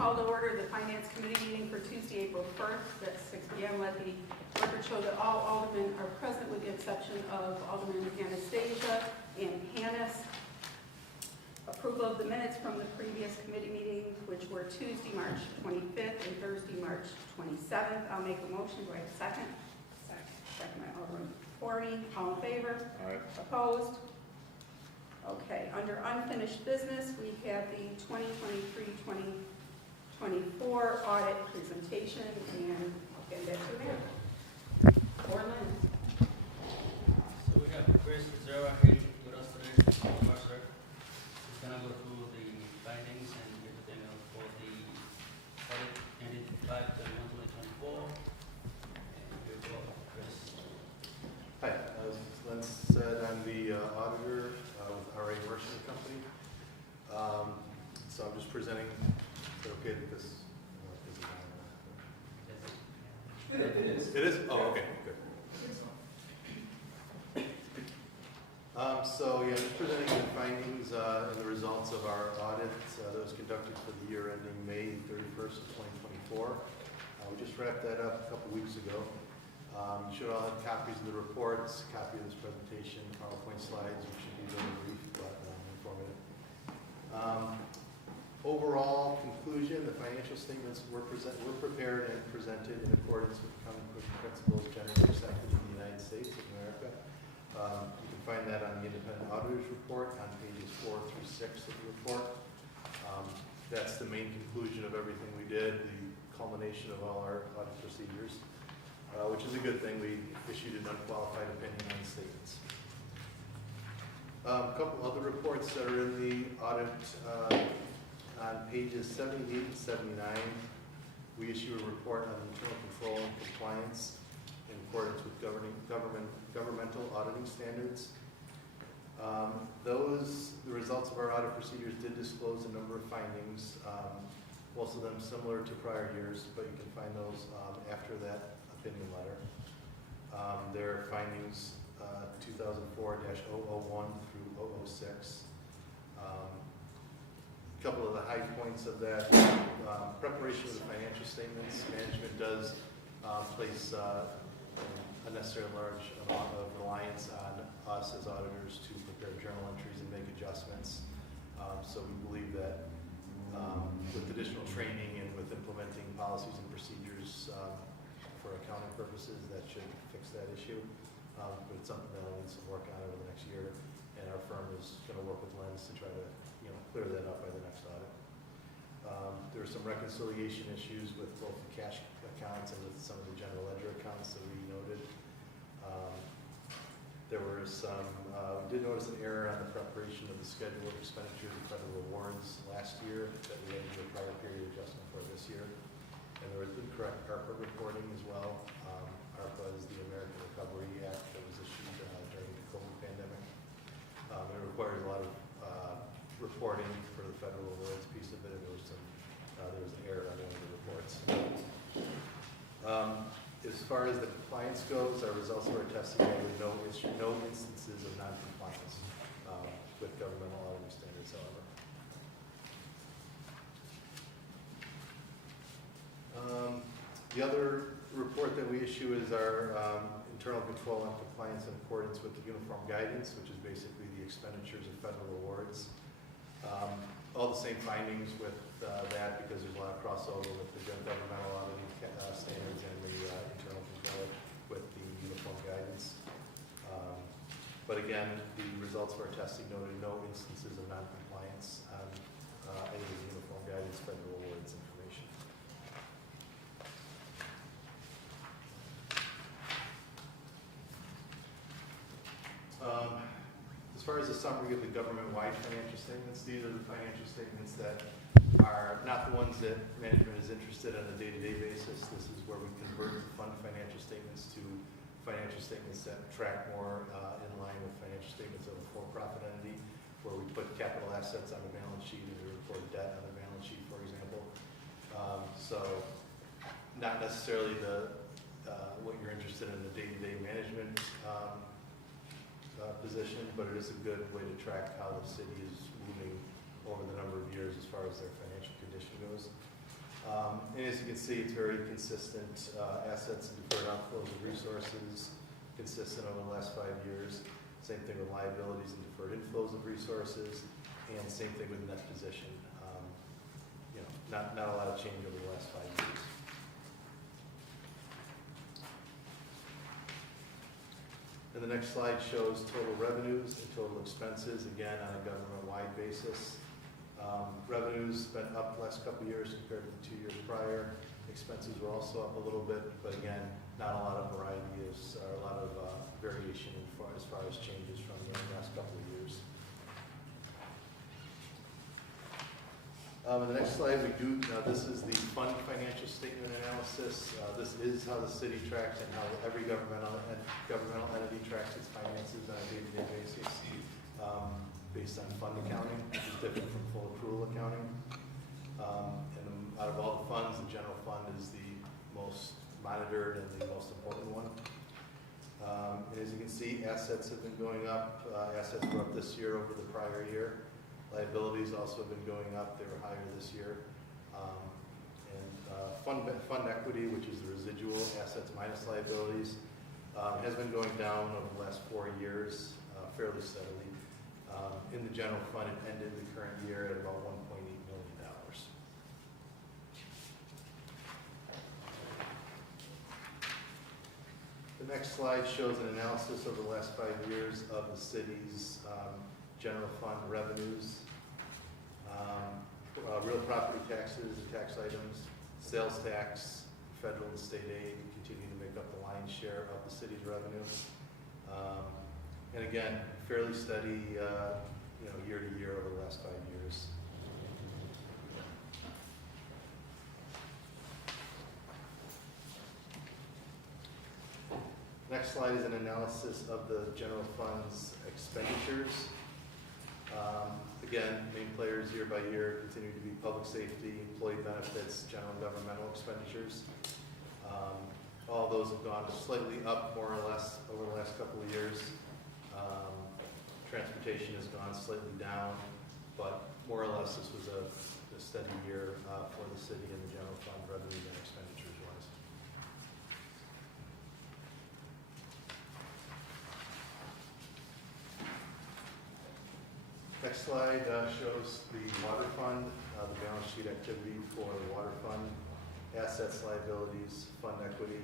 call to order the Finance Committee meeting for Tuesday, April 1st at 6 p.m. Let the record show that all aldermen are present with the exception of Alderman Anastasia and Hannes. Approval of the minutes from the previous committee meetings, which were Tuesday, March 25th and Thursday, March 27th. I'll make a motion. Do I have a second? Second by Alderman Forney. All in favor? Aye. Opposed? Okay, under unfinished business, we have the 2023-2024 audit presentation, and I'll get that to there. Orlin. So we have Chris Zera here with us today, Professor. He's gonna go through the findings and everything else for the audit ended 5/31/2024. And here we go, Chris. Hi, as Lynn said, I'm the auditor with RA Merchant Company. So I'm just presenting, is it okay that this? It is. It is? Oh, okay, good. So yeah, just presenting the findings and the results of our audit that was conducted for the year ending May 31st of 2024. We just wrapped that up a couple weeks ago. You should all have copies of the reports, copy of this presentation, PowerPoint slides, which should be very brief but informative. Overall conclusion, the financial statements were prepared and presented in accordance with accounting principles generally accepted in the United States of America. You can find that on the independent auditor's report on pages 4 through 6 of the report. That's the main conclusion of everything we did, the culmination of all our audit procedures. Which is a good thing. We issued an unqualified opinion on the statements. A couple other reports that are in the audit on pages 78 and 79. We issue a report on internal control and compliance in accordance with governmental auditing standards. The results of our audit procedures did disclose a number of findings, most of them similar to prior years, but you can find those after that opinion letter. Their findings 2004-001 through 006. A couple of the high points of that, preparation of the financial statements. Management does place unnecessarily large amount of reliance on us as auditors to prepare journal entries and make adjustments. So we believe that with additional training and with implementing policies and procedures for accounting purposes, that should fix that issue. But it's something that will need some work on over the next year, and our firm is going to work with Lens to try to clear that up by the next audit. There are some reconciliation issues with both the cash accounts and with some of the general ledger accounts that we noted. There were some, we did notice an error on the preparation of the schedule of expenditures and federal awards last year that we had to do a prior period adjustment for this year. And there was incorrect ARPA reporting as well. ARPA is the American Recovery Act that was issued during the COVID pandemic. It requires a lot of reporting for the federal awards piece of it, and there was an error on one of the reports. As far as the compliance goes, our results of our testing showed no instances of non-compliance with governmental auditing standards, however. The other report that we issue is our internal control and compliance in accordance with the uniform guidance, which is basically the expenditures of federal awards. All the same findings with that, because there's a lot of crossover with the governmental auditing standards and the internal control with the uniform guidance. But again, the results of our testing noted no instances of non-compliance on any of the uniform guidance federal awards information. As far as the summary of the government-wide financial statements, these are the financial statements that are not the ones that management is interested in on a day-to-day basis. This is where we convert the fund financial statements to financial statements that track more in line with financial statements of a for-profit entity, where we put capital assets on the balance sheet and we report debt on the balance sheet, for example. So not necessarily what you're interested in the day-to-day management position, but it is a good way to track how the city is moving over the number of years as far as their financial condition goes. And as you can see, it's very consistent, assets and deferred outflows of resources, consistent over the last 5 years. Same thing with liabilities and deferred inflows of resources, and same thing with net position. Not a lot of change over the last 5 years. And the next slide shows total revenues and total expenses, again, on a government-wide basis. Revenues been up the last couple of years compared to the 2 years prior. Expenses were also up a little bit, but again, not a lot of variety, or a lot of variation as far as changes from the last couple of years. In the next slide, this is the fund financial statement analysis. This is how the city tracks and how every governmental entity tracks its finances on a day-to-day basis, based on fund accounting, which is different from full accrual accounting. And out of all the funds, the general fund is the most monitored and the most important one. And as you can see, assets have been going up. Assets were up this year over the prior year. Liabilities also have been going up. They were higher this year. Fund equity, which is the residual assets minus liabilities, has been going down over the last 4 years fairly steadily. In the general fund, it ended the current year at about $1.8 million. The next slide shows an analysis over the last 5 years of the city's general fund revenues, real property taxes and tax items, sales tax, federal and state aid continue to make up the lion's share of the city's revenue. And again, fairly steady, year to year over the last 5 years. Next slide is an analysis of the general fund's expenditures. Again, main players year by year continue to be public safety, employee benefits, general governmental expenditures. All those have gone slightly up more or less over the last couple of years. Transportation has gone slightly down, but more or less this was a steady year for the city and the general fund revenues and expenditures wise. Next slide shows the water fund, the balance sheet activity for the water fund, assets, liabilities, fund equity.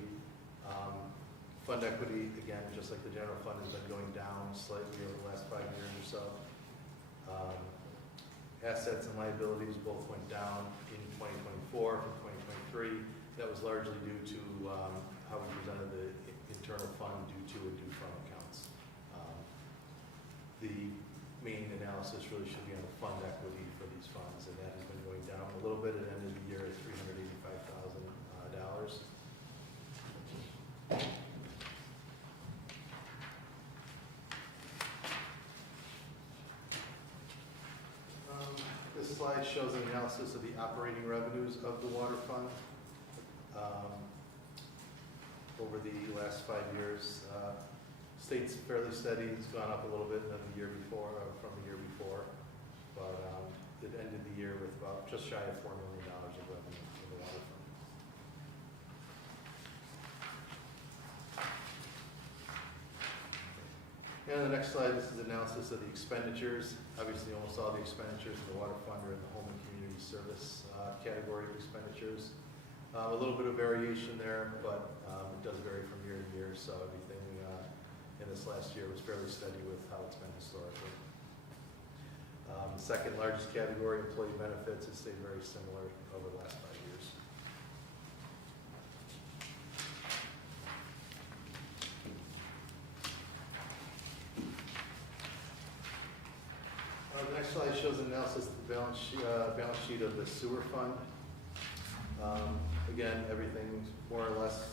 Fund equity, again, just like the general fund, has been going down slightly over the last 5 years or so. Assets and liabilities both went down in 2024 from 2023. That was largely due to how we presented the internal fund due to and due from accounts. The main analysis really should be on the fund equity for these funds, and that has been going down a little bit. It ended the year at $385,000. This slide shows an analysis of the operating revenues of the water fund over the last 5 years. State's fairly steady. It's gone up a little bit than the year before, from the year before, but it ended the year with about just shy of $4 million of revenue for the water fund. And the next slide, this is analysis of the expenditures. Obviously, almost all the expenditures in the water fund are in the home and community service category of expenditures. A little bit of variation there, but it does vary from year to year, so everything in this last year was fairly steady with how it's been historically. The second largest category, employee benefits, has stayed very similar over the last 5 years. The next slide shows an analysis of the balance sheet of the sewer fund. Again, everything more or less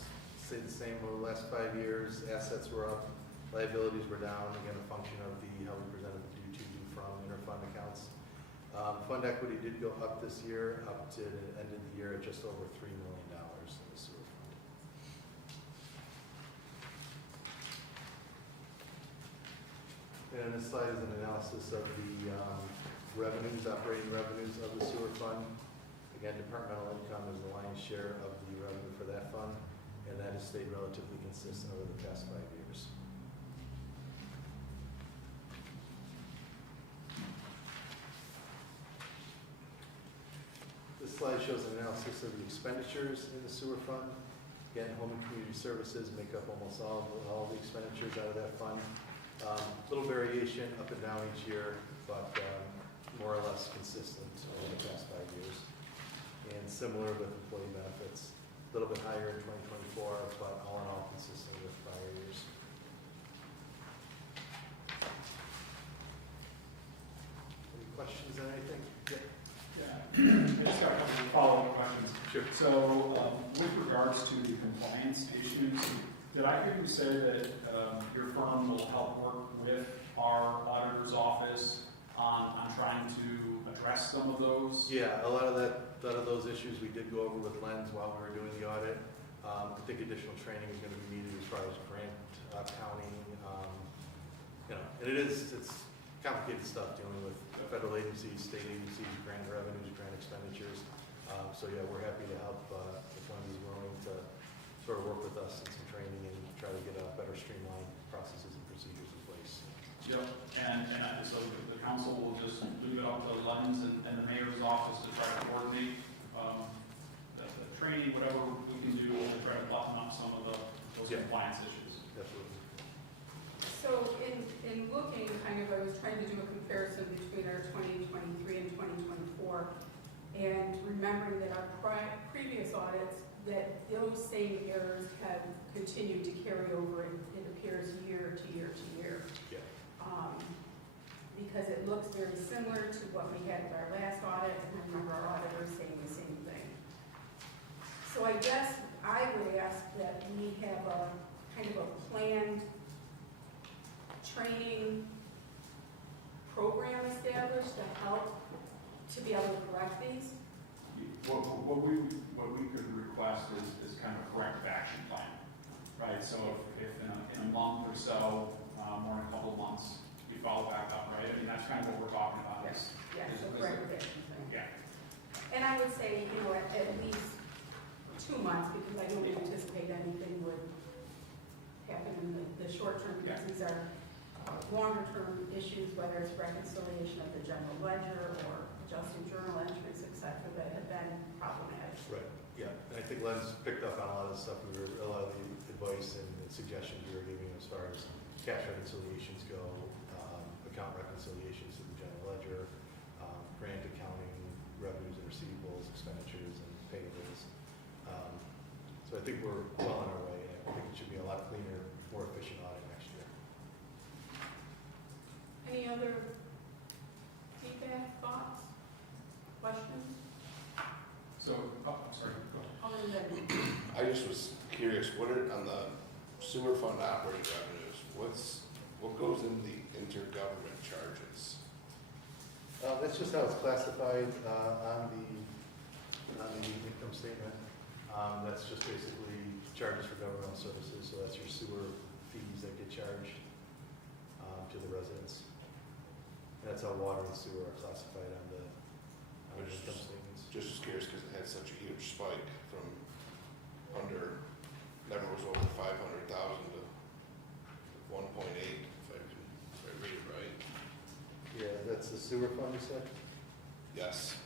stayed the same over the last 5 years. Assets were up, liabilities were down, again, a function of how we presented the due to, due from interfund accounts. Fund equity did go up this year, up to the end of the year at just over $3 million in the sewer fund. And this slide is an analysis of the revenues, operating revenues of the sewer fund. Again, departmental income is the lion's share of the revenue for that fund, and that has stayed relatively consistent over the past 5 years. This slide shows an analysis of the expenditures in the sewer fund. Again, home and community services make up almost all the expenditures out of that fund. Little variation up and down each year, but more or less consistent over the past 5 years. And similar with employee benefits, a little bit higher in 2024, but all in all consistent with prior years. Any questions on anything? Yeah, I just got a couple of follow-up questions. Sure. So, with regards to the compliance issues, did I hear you say that your firm will help work with our auditor's office on trying to address some of those? Yeah, a lot of those issues we did go over with Lens while we were doing the audit. I think additional training is going to be needed as far as grant counting. And it's complicated stuff dealing with federal agencies, state agencies, grant revenues, grant expenditures. So yeah, we're happy to help if Lens is willing to sort of work with us in some training and try to get a better streamlined processes and procedures in place. Yep, and so the council will just leave it up to Lens and the mayor's office to try to coordinate the training, whatever we can do to try to button up some of those Yeah. compliance issues. Absolutely. So in looking, kind of, I was trying to do a comparison between our 2023 and 2024, and remembering that our previous audits, that those same errors have continued to carry over, it appears year to year to year. Yeah. Because it looks very similar to what we had with our last audit, and I remember our auditors saying the same thing. So I guess I would ask that we have a kind of a planned training program established to help to be able to correct these. What we could request is kind of a corrective action plan, right? So if in a month or so, or in a couple of months, you follow back up, right? I mean, that's kind of what we're talking about. Yes, yes, is- so is- corrective action plan. Yeah. And I would say, at least 2 months, because I don't anticipate anything would happen in the short term, because these are longer term issues, whether it's reconciliation of the general ledger or adjusting journal entries, et cetera, that have been problematic. Right, yeah, and I think Len's picked up on a lot of the stuff, a lot of the advice and suggestions we were giving as far as cash reconciliations go, account reconciliations to the general ledger, grant accounting, revenues and receivables, expenditures and payables. So I think we're well on our way, and I think it should be a lot cleaner, more efficient audit next year. Any other feedback, thoughts, questions? So, I'm sorry. Go ahead. Other than, I just was curious, what are, on the sewer fund operating revenues, what goes in the intergovernment charges? That's just how it's classified on the income statement. That's just basically charges for governmental services, so that's your sewer fees that get charged to the residents. And that's how water and sewer are classified on the income statements. Just curious because it had such a huge spike from never was over 500,000 to 1.8, if I read it right. Yeah, that's the sewer fund, you said? Yes.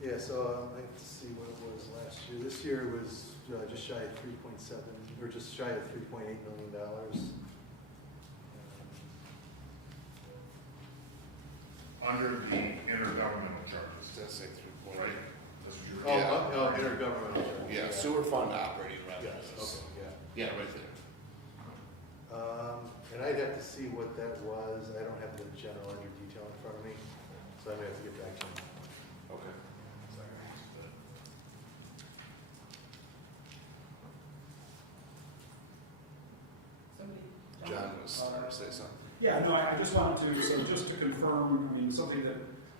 Yeah, so let's see what it was last year. This year it was just shy of 3.7, or just shy of $3.8 million. Under the intergovernmental charges, Does that say 3.8? right? This is your- Oh, intergovernmental. charges. Yeah, sewer fund operating revenues. Yes, okay, yeah. Yeah, right there. And I'd have to see what that was. I don't have the general ledger detail in front of me, so I may have to get back to you. Okay. somebody? John was going to say something. Yeah, no, I just wanted to, so just to confirm, I mean, something that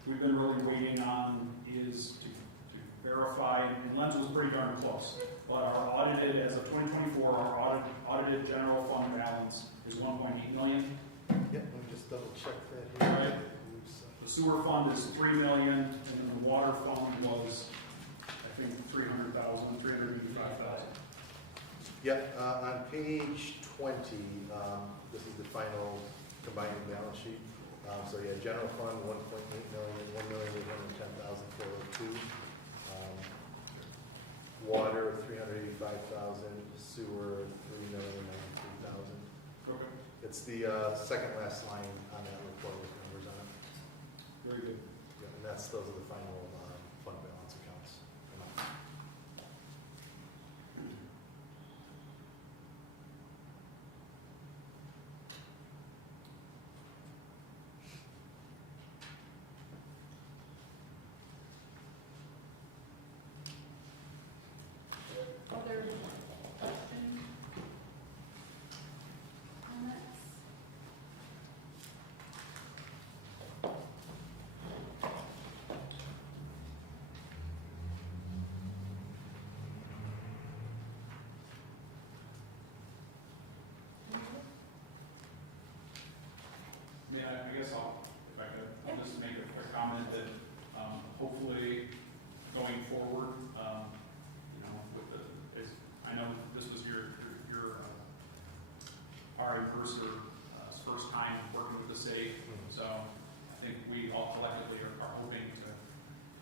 we've been really waiting on is to verify, and Lens was pretty darn close. But our audited, as of 2024, our audited general fund balance is 1.8 million. Yeah, let me just double check that here. Right. The sewer fund is 3 million, and then the water fund was, I think, 300,000, 385,000. Yep, on page 20, this is the final combined balance sheet. So yeah, general fund, 1.8 million, 1,810,402. Water, 385,000, sewer, 3,093,000. Okay. It's the second last line on that report with numbers on it. Very good. Yeah, and those are the final fund balance accounts. Other questions? Comments? I guess if I could, I'll just make a quick comment that, hopefully, going forward, with I know this was your RA first time working with the city, so I think we all collectively are hoping to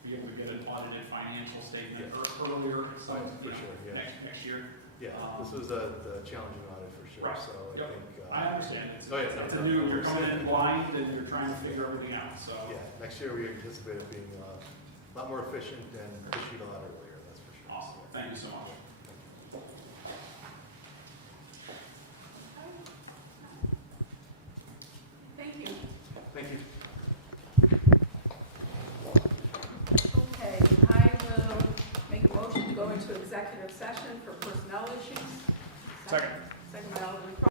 be able to get an audited financial statement earlier, so, For sure, yeah. next year. Yeah, this was the challenging audit for sure, Right. so I Yep. think. I understand, it's Oh, yeah, it's a new, you're coming in blind and you're trying to figure everything out, so. Yeah, next year we anticipate it being a lot more efficient and issued a lot earlier, that's for sure. Awesome, thank you so much. Thank you. Thank you. Okay, I will make a motion to go into executive session for personnel issues. Second. Second by Alderman Crawford.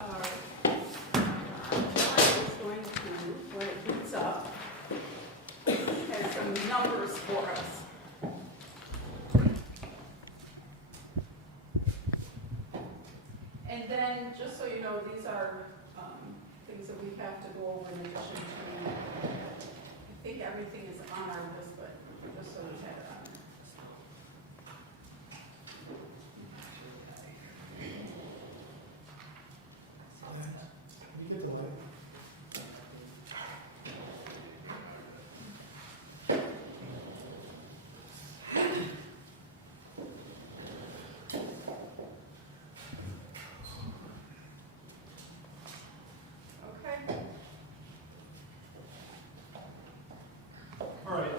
All right. Mine is going to, when it boots up, has some numbers for us. And then, just so you know, these are things that we have to go over in addition to, I think everything is on our list, but just so we have it on there.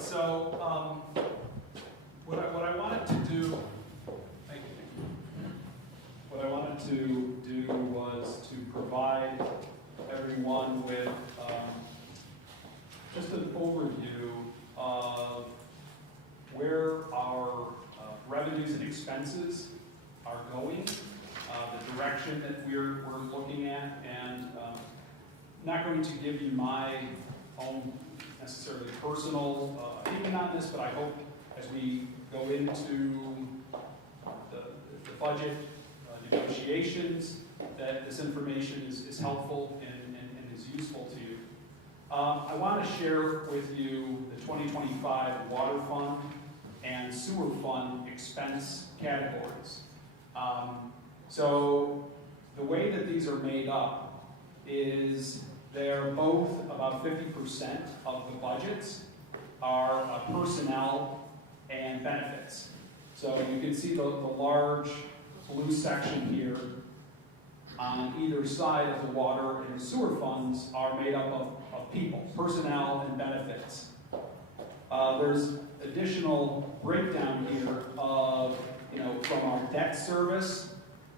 so, what I wanted to do, thank you. What I wanted to do was to provide everyone with, just an overview of where our revenues and expenses are going, the direction that we're looking at, and not going to give you my own necessarily personal opinion on this, but I hope as we go into the budget negotiations that this information is helpful and is useful to you. I want to share with you the 2025 water fund and sewer fund expense categories. So the way that these are made up is they're both about 50% of the budgets are personnel and benefits. So you can see the large blue section here on either side of the water and sewer funds are made up of people, personnel and benefits. There's additional breakdown here of, from our debt service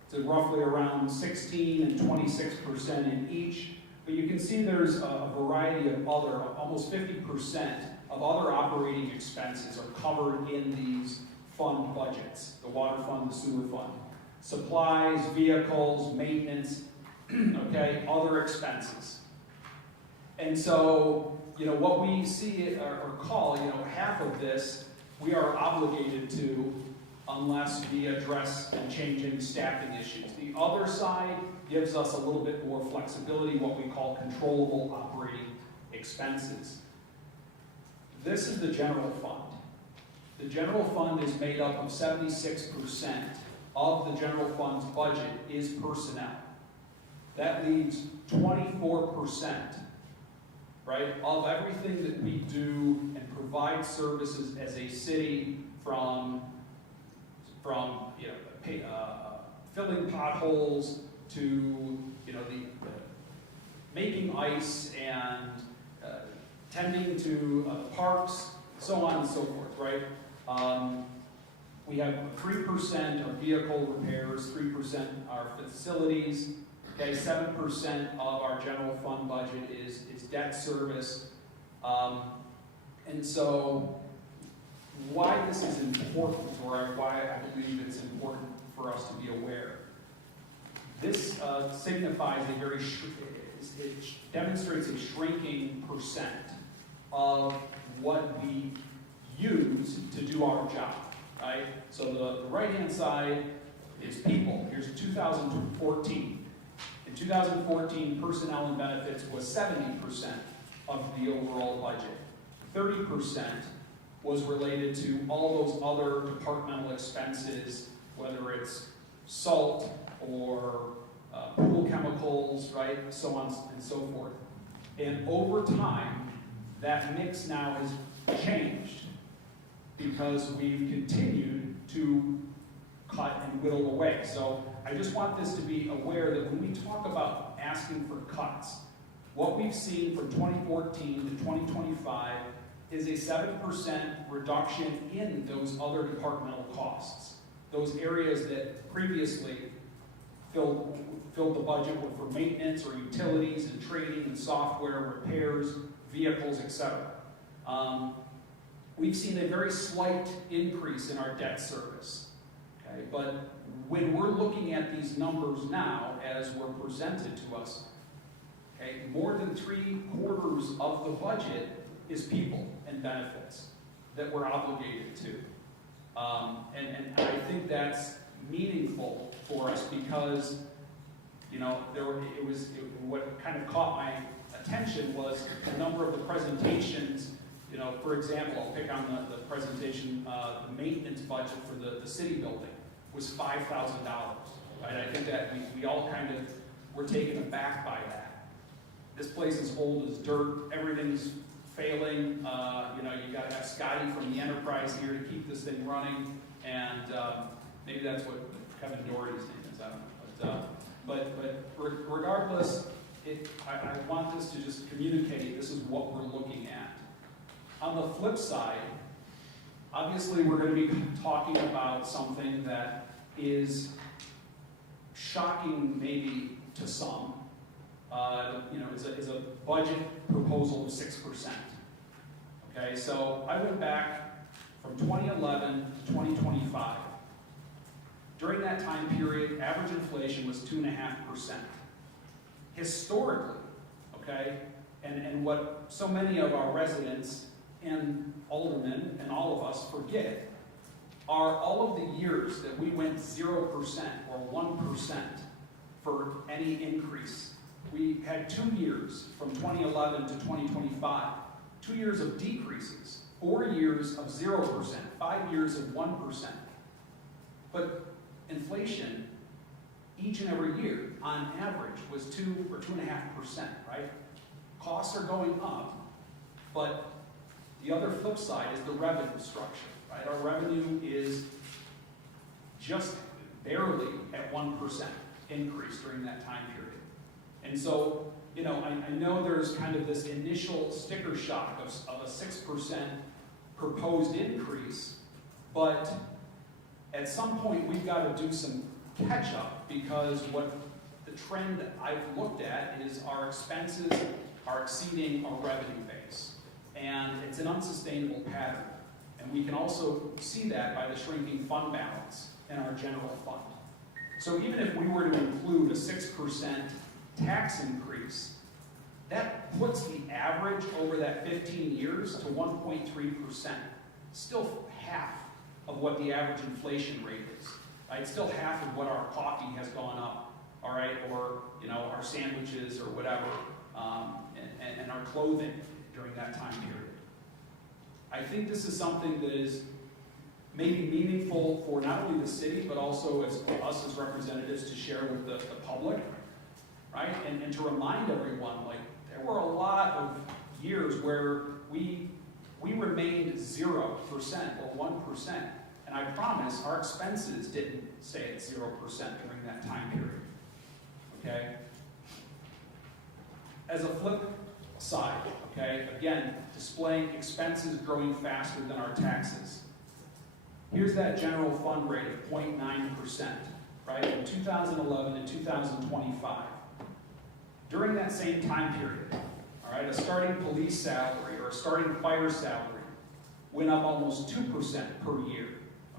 to roughly around 16 and 26% in each. But you can see there's a variety of other, almost 50% of other operating expenses are covered in these fund budgets, the water fund, the sewer fund. Supplies, vehicles, maintenance, okay, other expenses. And so, what we see or call, half of this, we are obligated to unless we address and changing staffing issues. The other side gives us a little bit more flexibility, what we call controllable operating expenses. This is the general fund. The general fund is made up of 76% of the general fund's budget is personnel. That leaves 24%, right, of everything that we do and provide services as a city from filling potholes to the making ice and tending to the parks, so on and so forth, right? We have 3% are vehicle repairs, 3% are facilities, okay, 7% of our general fund budget is debt service. And so why this is important, or why I believe it's important for us to be aware. This signifies it demonstrates a shrinking percent of what we use to do our job, right? So the right-hand side is people. Here's 2014. In 2014, personnel and benefits was 70% of the overall budget. 30% was related to all those other departmental expenses, whether it's salt or pool chemicals, right, so on and so forth. And over time, that mix now has changed because we've continued to cut and whittle away. So I just want this to be aware that when we talk about asking for cuts, what we've seen from 2014 to 2025 is a 7% reduction in those other departmental costs. Those areas that previously filled the budget were for maintenance or utilities and training and software, repairs, vehicles, etc. We've seen a very slight increase in our debt service. Okay? But when we're looking at these numbers now as we're presented to us, okay, more than 3/4 of the budget is people and benefits that we're obligated to. And I think that's meaningful for us because, what kind of caught my attention was the number of the presentations. For example, I'll pick on the presentation, the maintenance budget for the city building was $5,000, right? I think that we all kind of were taken aback by that. This place is old as dirt, everything's failing, you gotta have Scotty from the enterprise here to keep this thing running, and maybe that's what Kevin Doherty's name is, I don't know. But regardless, I want this to just communicate this is what we're looking at. On the flip side, obviously we're going to be talking about something that is shocking maybe to some. Is a budget proposal of 6%. Okay, so I went back from 2011 to 2025. During that time period, average inflation was 2.5%. Historically, okay, and what so many of our residents and aldermen and all of us forget are all of the years that we went 0% or 1% for any increase. We had 2 years from 2011 to 2025, 2 years of decreases, 4 years of 0%, 5 years of 1%. But inflation, each and every year, on average, was 2 or 2.5%, right? Costs are going up, but the other flip side is the revenue structure, right? Our revenue is just barely at 1% increase during that time period. And so, I know there's kind of this initial sticker shock of a 6% proposed increase, but at some point we've got to do some catch up, because what the trend I've looked at is our expenses are exceeding our revenue base. And it's an unsustainable pattern. And we can also see that by the shrinking fund balance in our general fund. So even if we were to include a 6% tax increase, that puts the average over that 15 years to 1.3%. Still half of what the average inflation rate is. Right? Still half of what our coffee has gone up, all right, or our sandwiches or whatever, and our clothing during that time period. I think this is something that is maybe meaningful for not only the city, but also as us as representatives to share with the public, right? And to remind everyone, like, there were a lot of years where we remained 0% or 1%. And I promise our expenses didn't stay at 0% during that time period. Okay? As a flip side, okay, again, displaying expenses growing faster than our taxes. Here's that general fund rate of 0.9%, right, from 2011 to 2025. During that same time period, all right, a starting police salary or a starting fire salary went up almost 2% per year.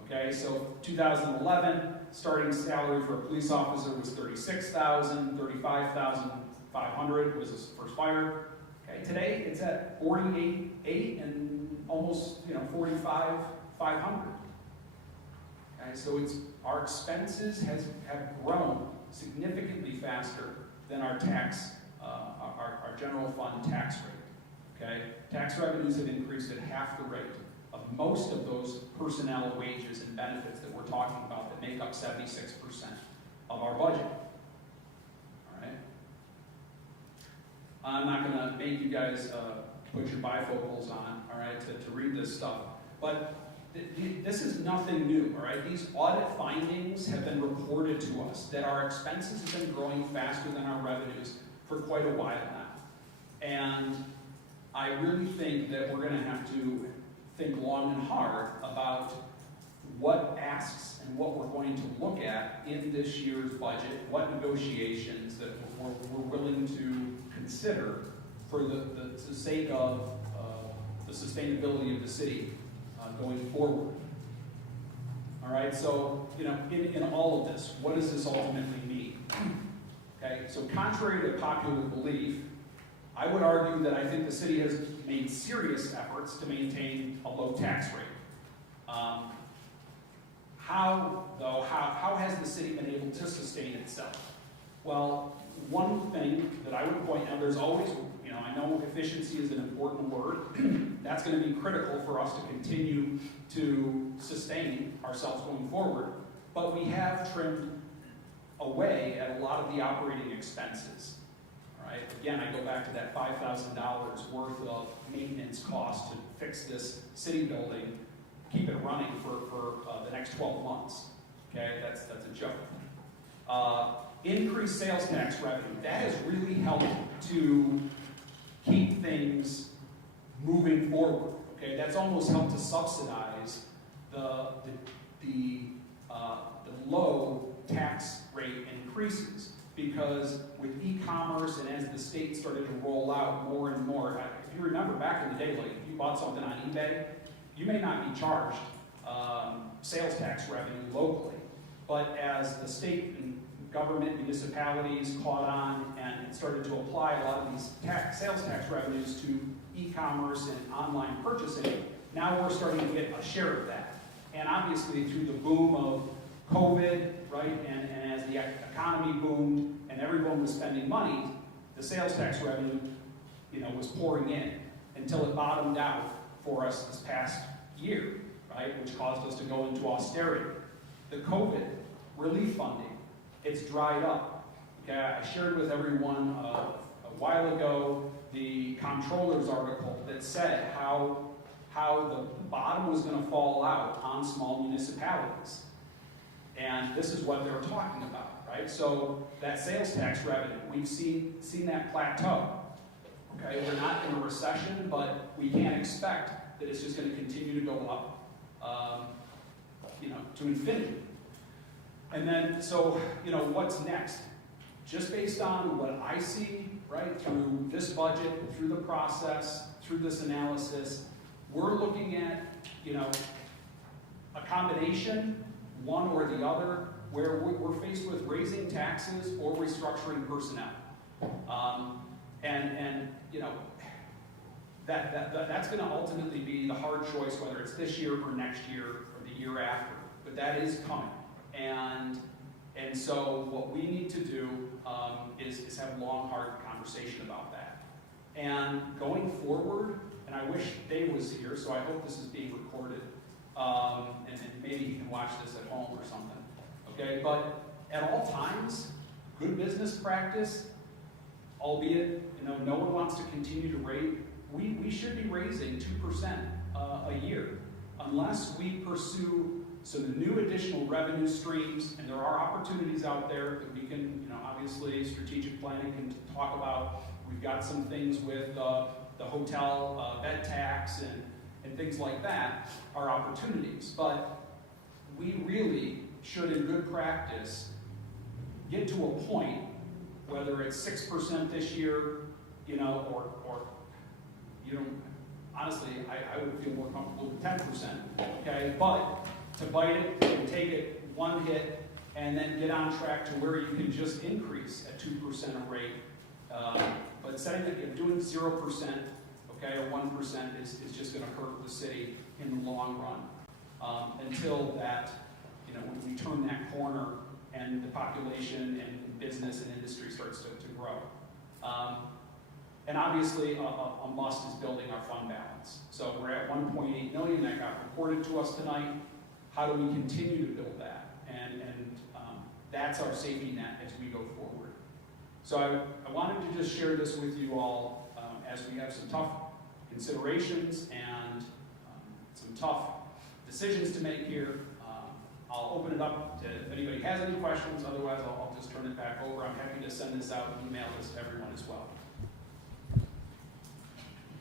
Okay, so 2011, starting salary for a police officer was $36,000, $35,500 was his first fire. Okay, today it's at $48,800 and almost $45,500. Okay, so our expenses have grown significantly faster than our tax, our general fund tax rate. Okay, tax revenues have increased at half the rate of most of those personnel wages and benefits that we're talking about that make up 76% of our budget. All right. I'm not going to make you guys put your bifocals on, all right, to read this stuff, but this is nothing new, all right? These audit findings have been reported to us that our expenses have been growing faster than our revenues for quite a while now. And I really think that we're going to have to think long and hard about what asks and what we're going to look at in this year's budget, what negotiations that we're willing to consider for the sake of the sustainability of the city going forward. All right, so in all of this, what does this ultimately mean? Okay, so contrary to popular belief, I would argue that I think the city has made serious efforts to maintain a low tax rate. How has the city been able to sustain itself? Well, one thing that I would point out, there's always, I know efficiency is an important word. That's going to be critical for us to continue to sustain ourselves going forward. But we have trimmed away at a lot of the operating expenses. All right? Again, I go back to that $5,000 worth of maintenance cost to fix this city building, keep it running for the next 12 months. Okay, that's a joke. Increased sales tax revenue, that has really helped to keep things moving forward. Okay, that's almost helped to subsidize the low tax rate increases. Because with e-commerce and as the state started to roll out more and more, if you remember back in the day, like if you bought something on eBay, you may not be charged sales tax revenue locally. But as the state and government, municipalities caught on and started to apply a lot of these sales tax revenues to e-commerce and online purchasing, now we're starting to get a share of that. And obviously through the boom of COVID, right, and as the economy boomed and everyone was spending money, the sales tax revenue, was pouring in until it bottomed out for us this past year, right, which caused us to go into austerity. The COVID relief funding, it's dried up. Okay, I shared with everyone a while ago the comptroller's article that said how the bottom was going to fall out on small municipalities. And this is what they're talking about, right? So that sales tax revenue, we've seen that plateau. Okay, we're not in a recession, but we can't expect that it's just going to continue to go up, to infinity. And then, so, what's next? Just based on what I see, right, through this budget, through the process, through this analysis, we're looking at, a combination, one or the other, where we're faced with raising taxes or restructuring personnel. That's going to ultimately be the hard choice, whether it's this year or next year or the year after. But that is coming. And so what we need to do is have a long, hard conversation about that. And going forward, and I wish Dave was here, so I hope this is being recorded, and maybe he can watch this at home or something. Okay, but at all times, good business practice, albeit no one wants to continue to raise. We should be raising 2% a year, unless we pursue the new additional revenue streams, and there are opportunities out there that we can, obviously strategic planning can talk about. We've got some things with the hotel bed tax and things like that are opportunities, but we really should, in good practice, get to a point, whether it's 6% this year, or honestly, I would feel more comfortable with 10%, okay? But to bite it and take it one hit and then get on track to where you can just increase at 2% a rate. But setting it, doing 0%, okay, or 1% is just going to hurt the city in the long run. Until that, when we turn that corner and the population and business and industry starts to grow. And obviously, a must is building our fund balance. So we're at 1.8 million that got reported to us tonight. How do we continue to build that? And that's our safety net as we go forward. So I wanted to just share this with you all as we have some tough considerations and some tough decisions to make here. I'll open it up to if anybody has any questions. Otherwise, I'll just turn it back over. I'm happy to send this out and email this to everyone as well.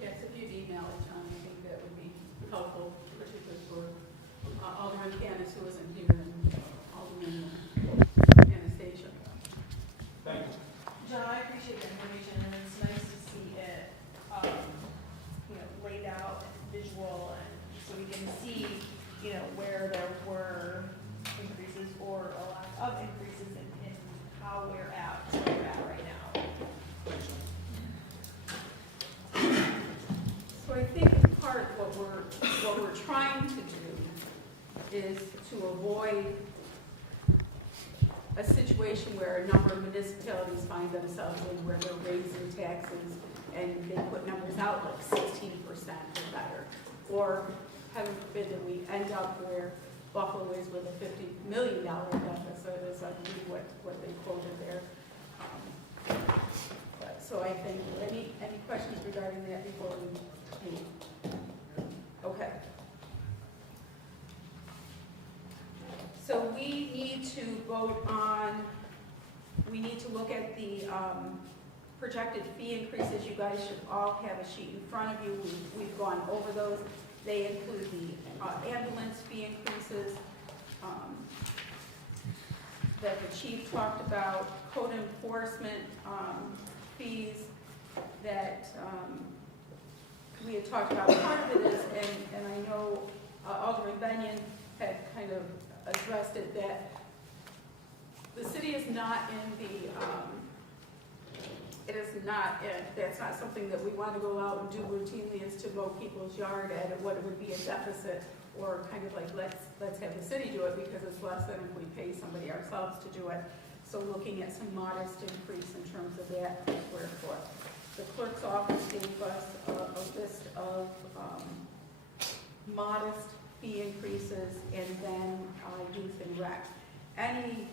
Yes, if you'd email it, John, I think that would be helpful, particularly for Alderman Candace, who isn't here, and Alderman Anastasia. Thank you. John, I appreciate the information, and it's nice to see it, laid out and visual, and so we can see, where there were increases or a lack of increases in how we're at right now. So I think in part what we're trying to do is to avoid a situation where a number of municipalities find themselves in where they're raising taxes and they put numbers out like 16% or better. Or heaven forbid that we end up where Buffalo is with a $50 million deficit, is I believe what they quoted there. So I think, any questions regarding that before we okay. So we need to vote on, we need to look at the projected fee increases. You guys should all have a sheet in front of you. We've gone over those. They include the ambulance fee increases that the chief talked about, code enforcement fees that we had talked about. Part of it is, and I know Alderman Benyon had kind of addressed it, that the city is not in the, that's not something that we want to go out and do routinely, is to mow people's yard at what would be a deficit, or kind of like, let's have the city do it because it's less than if we pay somebody ourselves to do it. So looking at some modest increase in terms of that per square foot. The clerk's office gave us a list of modest fee increases, and then youth and rec. Any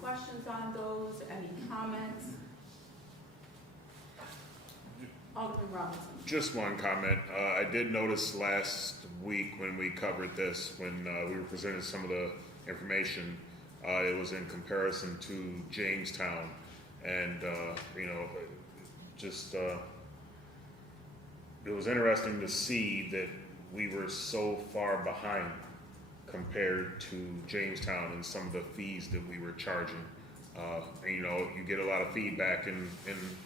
questions on those? Any comments? Alderman Robinson. Just one comment. I did notice last week when we covered this, when we were presented some of the information, it was in comparison to Jamestown, and just it was interesting to see that we were so far behind compared to Jamestown and some of the fees that we were charging. And, you get a lot of feedback in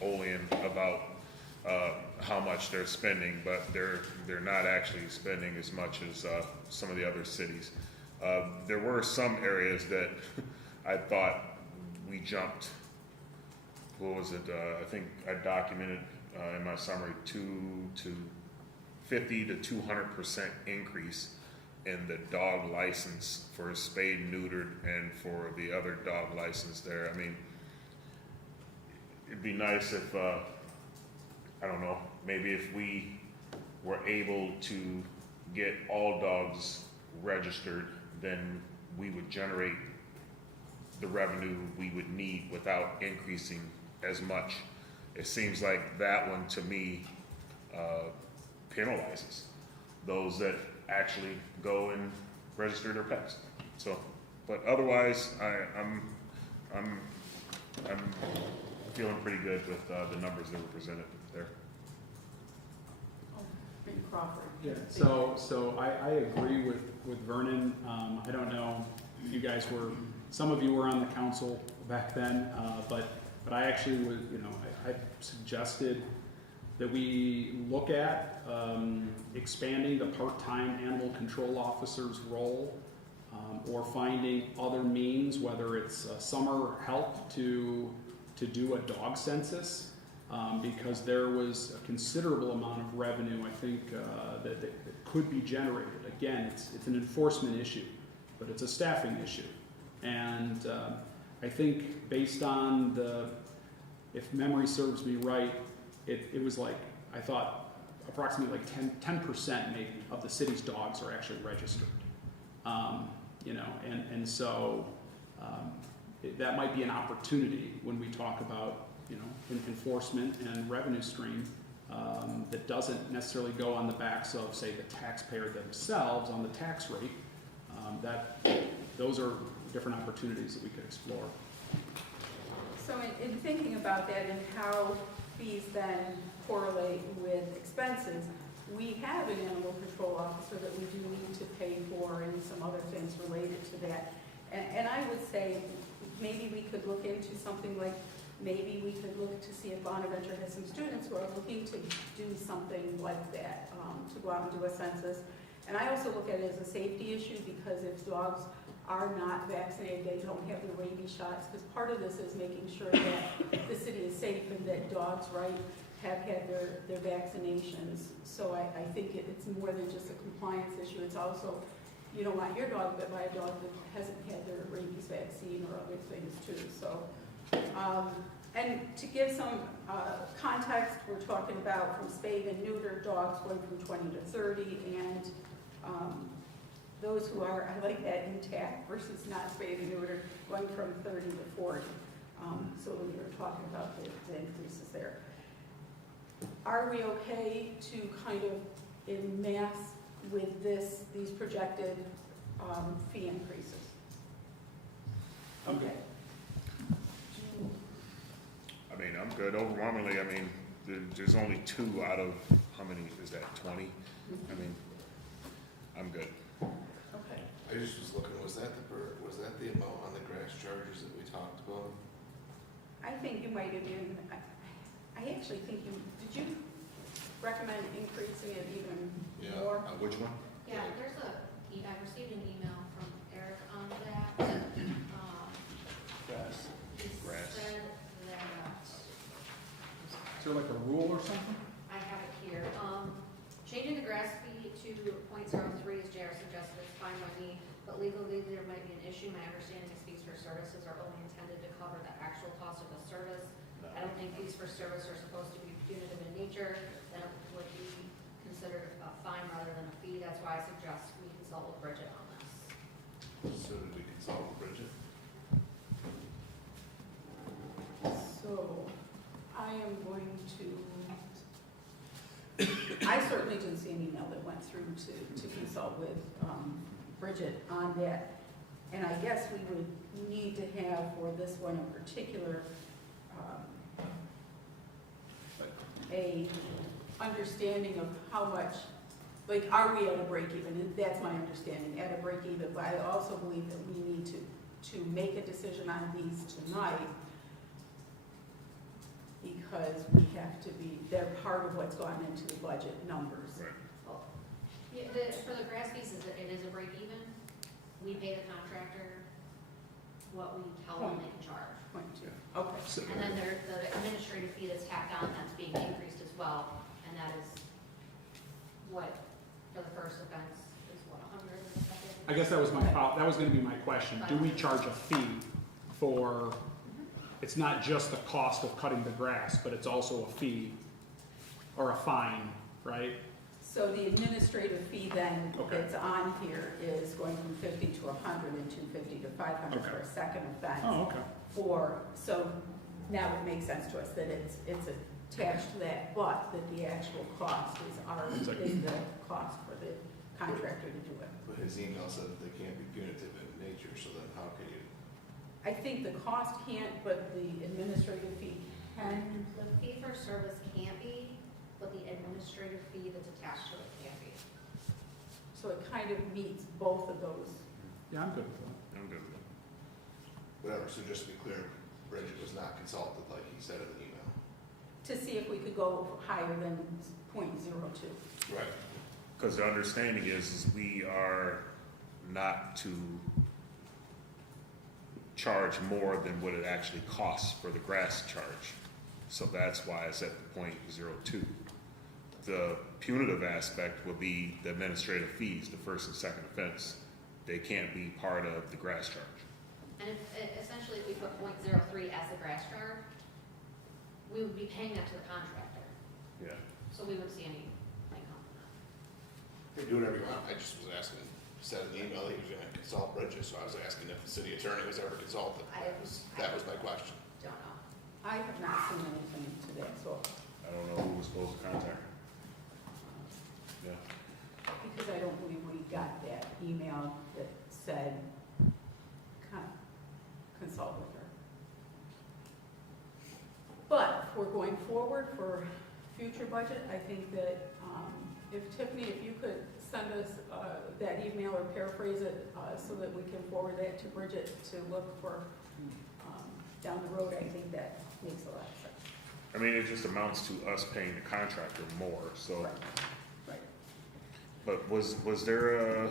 Olean about how much they're spending, but they're not actually spending as much as some of the other cities. There were some areas that I thought we jumped. What was it? I think I documented in my summary 50 to 200% increase in the dog license for spayed and neutered, and for the other dog license there. I mean, it'd be nice if, I don't know, maybe if we were able to get all dogs registered, then we would generate the revenue we would need without increasing as much. It seems like that one, to me, penalizes those that actually go and register their pets. So, but otherwise, I'm feeling pretty good with the numbers that were presented there. Alderman Crawford. Yeah, so I agree with Vernon. I don't know if you guys were, some of you were on the council back then, but I actually was, I suggested that we look at expanding the part-time animal control officer's role, or finding other means, whether it's summer help to do a dog census, because there was a considerable amount of revenue, I think, that could be generated. Again, it's an enforcement issue, but it's a staffing issue. And I think based on if memory serves me right, it was like, I thought approximately like 10% maybe of the city's dogs are actually registered. So that might be an opportunity when we talk about, enforcement and revenue stream, that doesn't necessarily go on the backs of, say, the taxpayer themselves on the tax rate. Those are different opportunities that we could explore. So in thinking about that and how fees then correlate with expenses, we have an animal control officer that we do need to pay for, and some other things related to that. And I would say maybe we could look into something like, maybe we could look to see if Bonaventure has some students who are looking to do something like that, to go out and do a census. And I also look at it as a safety issue, because if dogs are not vaccinated, they don't have the rabies shots, because part of this is making sure that the city is safe and that dogs, right, have had their vaccinations. So I think it's more than just a compliance issue. It's also, you don't want your dog bit by a dog that hasn't had their rabies vaccine or other things too. So, and to give some context, we're talking about from spayed and neutered dogs going from 20 to 30, and those who are, I like that, intact versus not spayed and neutered, going from 30 to 40. So when you were talking about the increases there. Are we okay to kind of in mass with these projected fee increases? Okay. I mean, I'm good. Overwhelmingly, I mean, there's only 2 out of how many, is that 20? I mean, I'm good. Okay. I just was looking, was that the amount on the grass charges that we talked about? I think you might have been, I actually think did you recommend increasing it even Yeah. more? Which one? Yeah, I received an email from Eric on that. Grass. He Grass. said that, Is there like a rule or something? I have it here, changing the grass fee to .03 as JR suggested is fine by me, but legally there might be an issue. My understanding is fees for services are only intended to cover the actual cost of the service. I don't think fees for service are supposed to be punitive in nature, then it would be considered a fine rather than a fee. That's why I suggest we consult with Bridget on this. So did we consult with Bridget? So I am going to, I certainly didn't see an email that went through to consult with Bridget on that. And I guess we would need to have for this one in particular, a understanding of how much, like, are we at a break even? And that's my understanding, at a break even. But I also believe that we need to make a decision on these tonight, because we have to be, they're part of what's gone into the budget numbers. Right. Well, yeah, for the grass pieces, it is a break even. We pay the contractor what we tell them they can charge. Point two. Okay. And then the administrative fee that's tacked on, that's being increased as well, and that is what, for the first offense, is what, 100, and the second? I guess that was gonna be my question. Do we charge a fee for, it's not just the cost of cutting the grass, but it's also a fee or a fine, right? So the administrative fee then Okay. that's on here is going from 50 to 100 and 250 to 500 for a second offense. Oh, okay. So now it makes sense to us that it's attached to that, but that the actual cost is the cost for the contractor to do it. But his email said that they can't be punitive in nature, so then how can you? I think the cost can't, but the administrative fee can. The fee for service can't be, but the administrative fee that's attached to it can be. So it kind of meets both of those. Yeah, I'm good with that. I'm good with it. Whatever, so just to be clear, Bridget was not consulted like he said in the email. To see if we could go higher than .02. Right. Because the understanding is we are not to charge more than what it actually costs for the grass charge. So that's why it's at the .02. The punitive aspect will be the administrative fees, the first and second offense. They can't be part of the grass charge. And essentially, if we put .03 as the grass charge, we would be paying that to the contractor, Yeah. so we would see any income from that. You do whatever you want. I just was asking, said in the email that he was gonna consult Bridget, so I was asking if the city attorney was ever consulted. That was my question. Don't know. I have not seen anything to that, so, I don't know who was supposed to contact her. Yeah. because I don't believe we got that email that said, consult with her. But if we're going forward for future budget, I think that, if Tiffany, if you could send us, that email or paraphrase it, so that we can forward that to Bridget to look for, down the road, I think that makes a lot of sense. I mean, it just amounts to us paying the contractor more, so. Right. But was there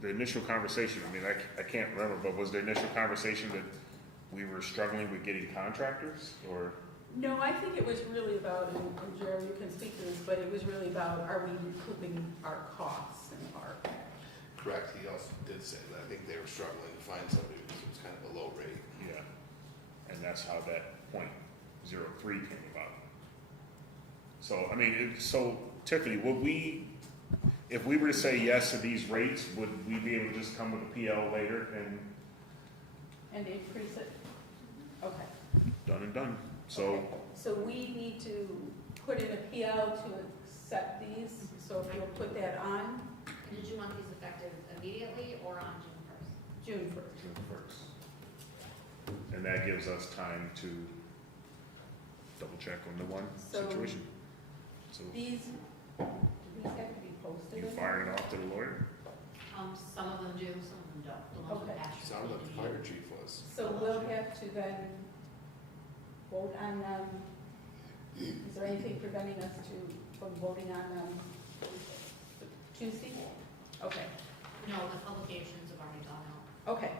the initial conversation, I mean, I can't remember, but was the initial conversation that we were struggling with getting contractors, or? No, I think it was really about, and Jerry, you can speak to this, but it was really about, are we recouping our costs and our, Correct, he also did say that. I think they were struggling to find somebody because it was kind of a low rate. Yeah, and that's how that .03 came about. So, I mean, so Tiffany, would we, if we were to say yes to these rates, would we be able to just come with a PL later and increase it? Okay. done and done? So, Okay. So we need to put in a PL to accept these, so if you'll put that on And did you want these effective immediately or on June 1st? June 1st. June 1st. And that gives us time to double check on the one So- situation. So, These Do these have to be posted? You in? firing off to the lawyer? Some of them do, some of them don't, the ones with Okay. actual. Sounded like the fire chief was. So we'll have to then vote on them. Is there anything preventing us from voting on them Tuesday? Okay, No, the publications have already gone out. okay.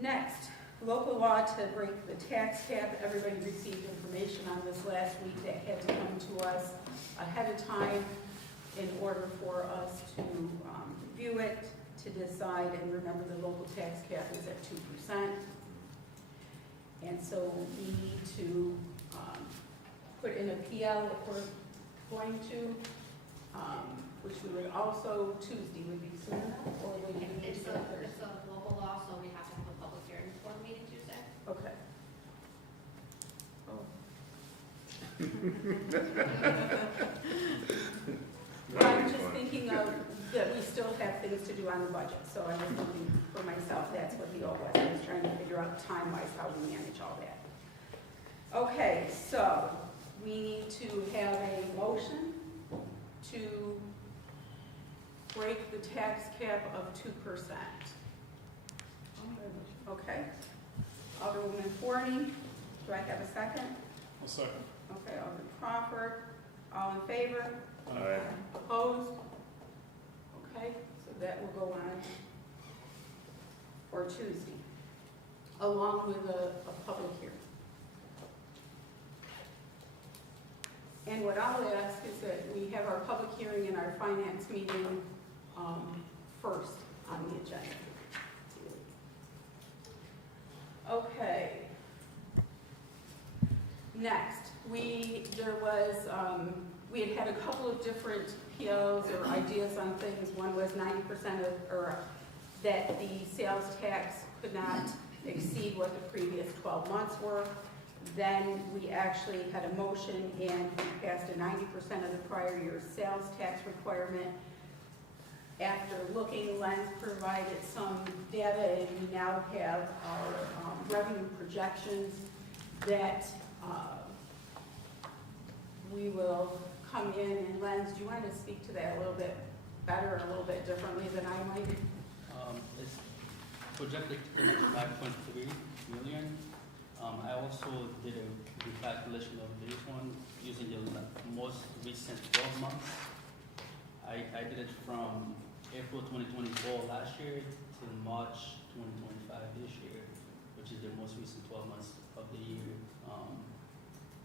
Next, local law to break the tax cap. Everybody received information on this last week that had to come to us ahead of time in order for us to review it, to decide, and remember the local tax cap is at 2%. And so we need to put in a PL if we're going to, which we would also, Tuesday would be soon enough, or would we need It's to go a, Thursday? it's a local law, so we have to have a public hearing before the meeting Tuesday. Okay. I'm just thinking of that we still have things to do on the budget, so I'm just thinking for myself, that's what the old was. I was trying to figure out time-wise how we manage all that. Okay, so we need to have a motion to break the tax cap of 2%. Okay. Alderwoman Forney, do I have a second? A second. Okay, Alderman Crawford, all in favor? Aye. Opposed? Okay, so that will go on for Tuesday, along with a public hearing. And what I'll ask is that we have our public hearing and our finance meeting first on the agenda. Okay. Next, we had a couple of different POs or ideas on things. One was 90% of, or that the sales tax could not exceed what the previous 12 months were. Then we actually had a motion and we passed a 90% of the prior year's sales tax requirement. After looking, Lens provided some data, and we now have our revenue projections that we will come in. And Lens, do you want to speak to that a little bit better, a little bit differently than I might? It's projected to come at 5.3 million. I also did a recalculation of this one using the most recent 12 months. I did it from April 2024 last year to March 2025 this year, which is the most recent 12 months of the year.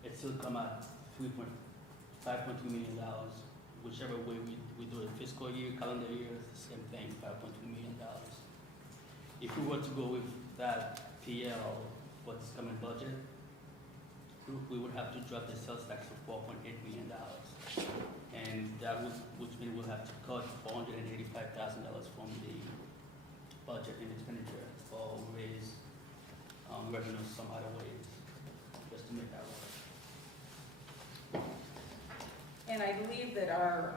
It still come at $5.2 million, whichever way we do it, fiscal year, calendar year, it's the same thing, $5.2 million. If we were to go with that PL, what's coming budget, we would have to drop the sales tax of $4.8 million. And that would, which means we'll have to cut $485,000 from the budget and expenditure or raise revenue some other ways, just to make that work. And I believe that our,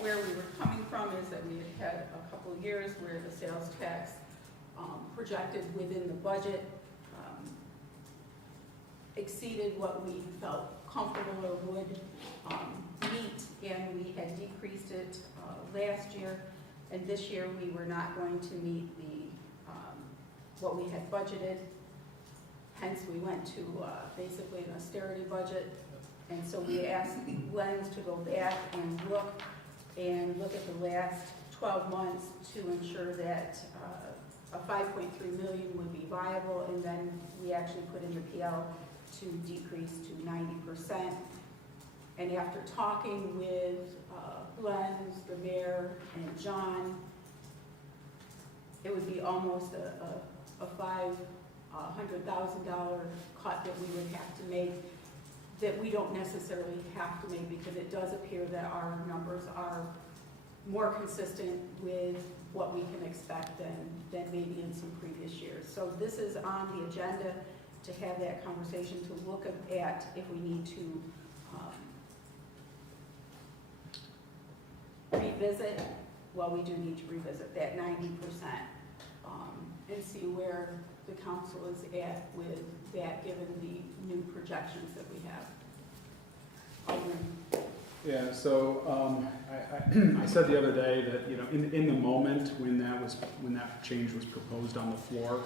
where we were coming from is that we had had a couple of years where the sales tax projected within the budget exceeded what we felt comfortable or would meet, and we had decreased it last year, and this year we were not going to meet the what we had budgeted. Hence, we went to basically an austerity budget, and so we asked Lens to go back and look at the last 12 months to ensure that a 5.3 million would be viable, and then we actually put in the PL to decrease to 90%. And after talking with Lens, the mayor, and John, it would be almost a $500,000 cut that we would have to make, that we don't necessarily have to make, because it does appear that our numbers are more consistent with what we can expect than maybe in some previous years. So this is on the agenda to have that conversation, to look at if we need to revisit, well, we do need to revisit that 90% and see where the council is at with that, given the new projections that we have. Alderman. Yeah, so I said the other day that, you know, in the moment when that change was proposed on the floor,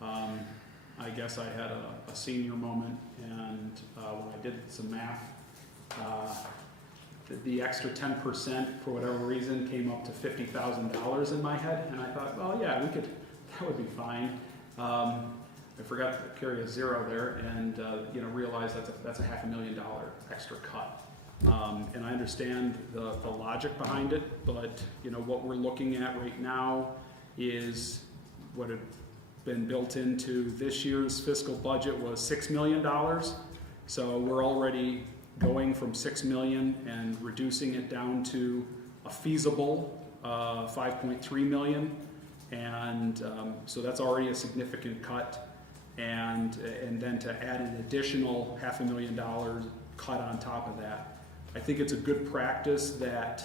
I guess I had a senior moment, and when I did some math, the extra 10% for whatever reason came up to $50,000 in my head, and I thought, well, yeah, that would be fine. I forgot to carry a zero there, and you know, realized that's a $500,000 extra cut. And I understand the logic behind it, but you know, what we're looking at right now is what had been built into this year's fiscal budget was $6 million. So we're already going from 6 million and reducing it down to a feasible 5.3 million. And so that's already a significant cut. And then to add an additional $500,000 cut on top of that, I think it's a good practice that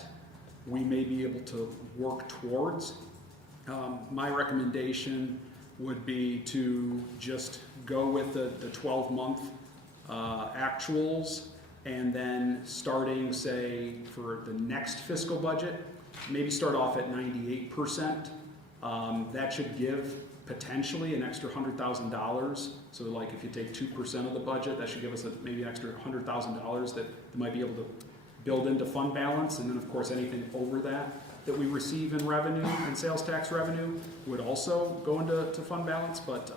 we may be able to work towards. My recommendation would be to just go with the 12-month actuals, and then starting, say, for the next fiscal budget, maybe start off at 98%. That should give potentially an extra $100,000. So like if you take 2% of the budget, that should give us maybe an extra $100,000 that they might be able to build into fund balance. And then of course anything over that we receive in revenue and sales tax revenue would also go into fund balance. But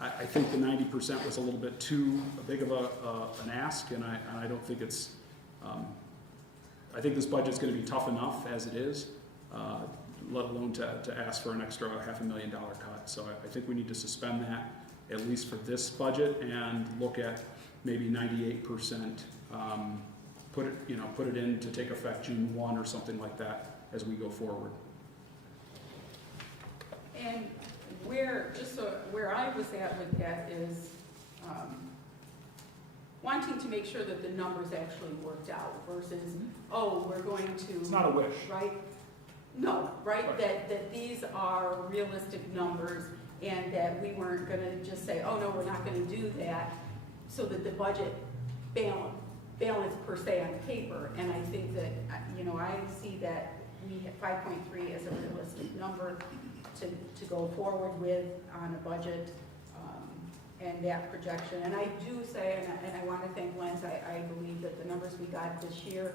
I think the 90% was a little bit too big of an ask, and I don't think it's, I think this budget's going to be tough enough as it is, let alone to ask for an extra $500,000 cut. So I think we need to suspend that, at least for this budget, and look at maybe 98%, put it in to take effect June 1 or something like that as we go forward. And where I was at with that is wanting to make sure that the numbers actually worked out versus, oh, we're going to. It's not a wish. Right? No, right? Right. That these are realistic numbers, and that we weren't going to just say, oh, no, we're not going to do that, so that the budget balance per se on paper. And I think that, you know, I see that we have 5.3 as a realistic number to go forward with on a budget, and that projection. And I do say, and I want to thank Lens, I believe that the numbers we got this year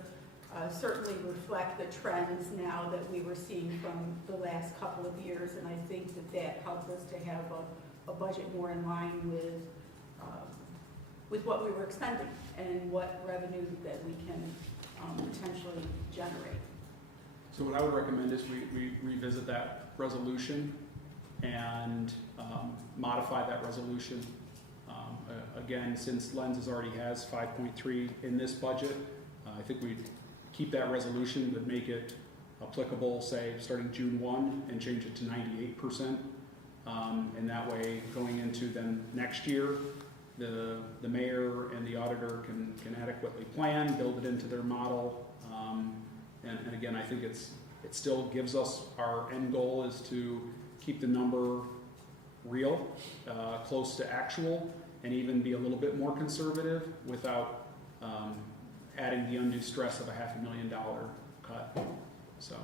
certainly reflect the trends now that we were seeing from the last couple of years, and I think that helps us to have a budget more in line with what we were expending and what revenue that we can potentially generate. So what I would recommend is we revisit that resolution and modify that resolution. Again, since Lenses already has 5.3 in this budget, I think we'd keep that resolution, but make it applicable, say, starting June 1 and change it to 98%. And that way, going into then next year, the mayor and the auditor can adequately plan, build it into their model. And again, I think it still gives us, our end goal is to keep the number real, close to actual, and even be a little bit more conservative without adding the undue stress of a $500,000 cut. So.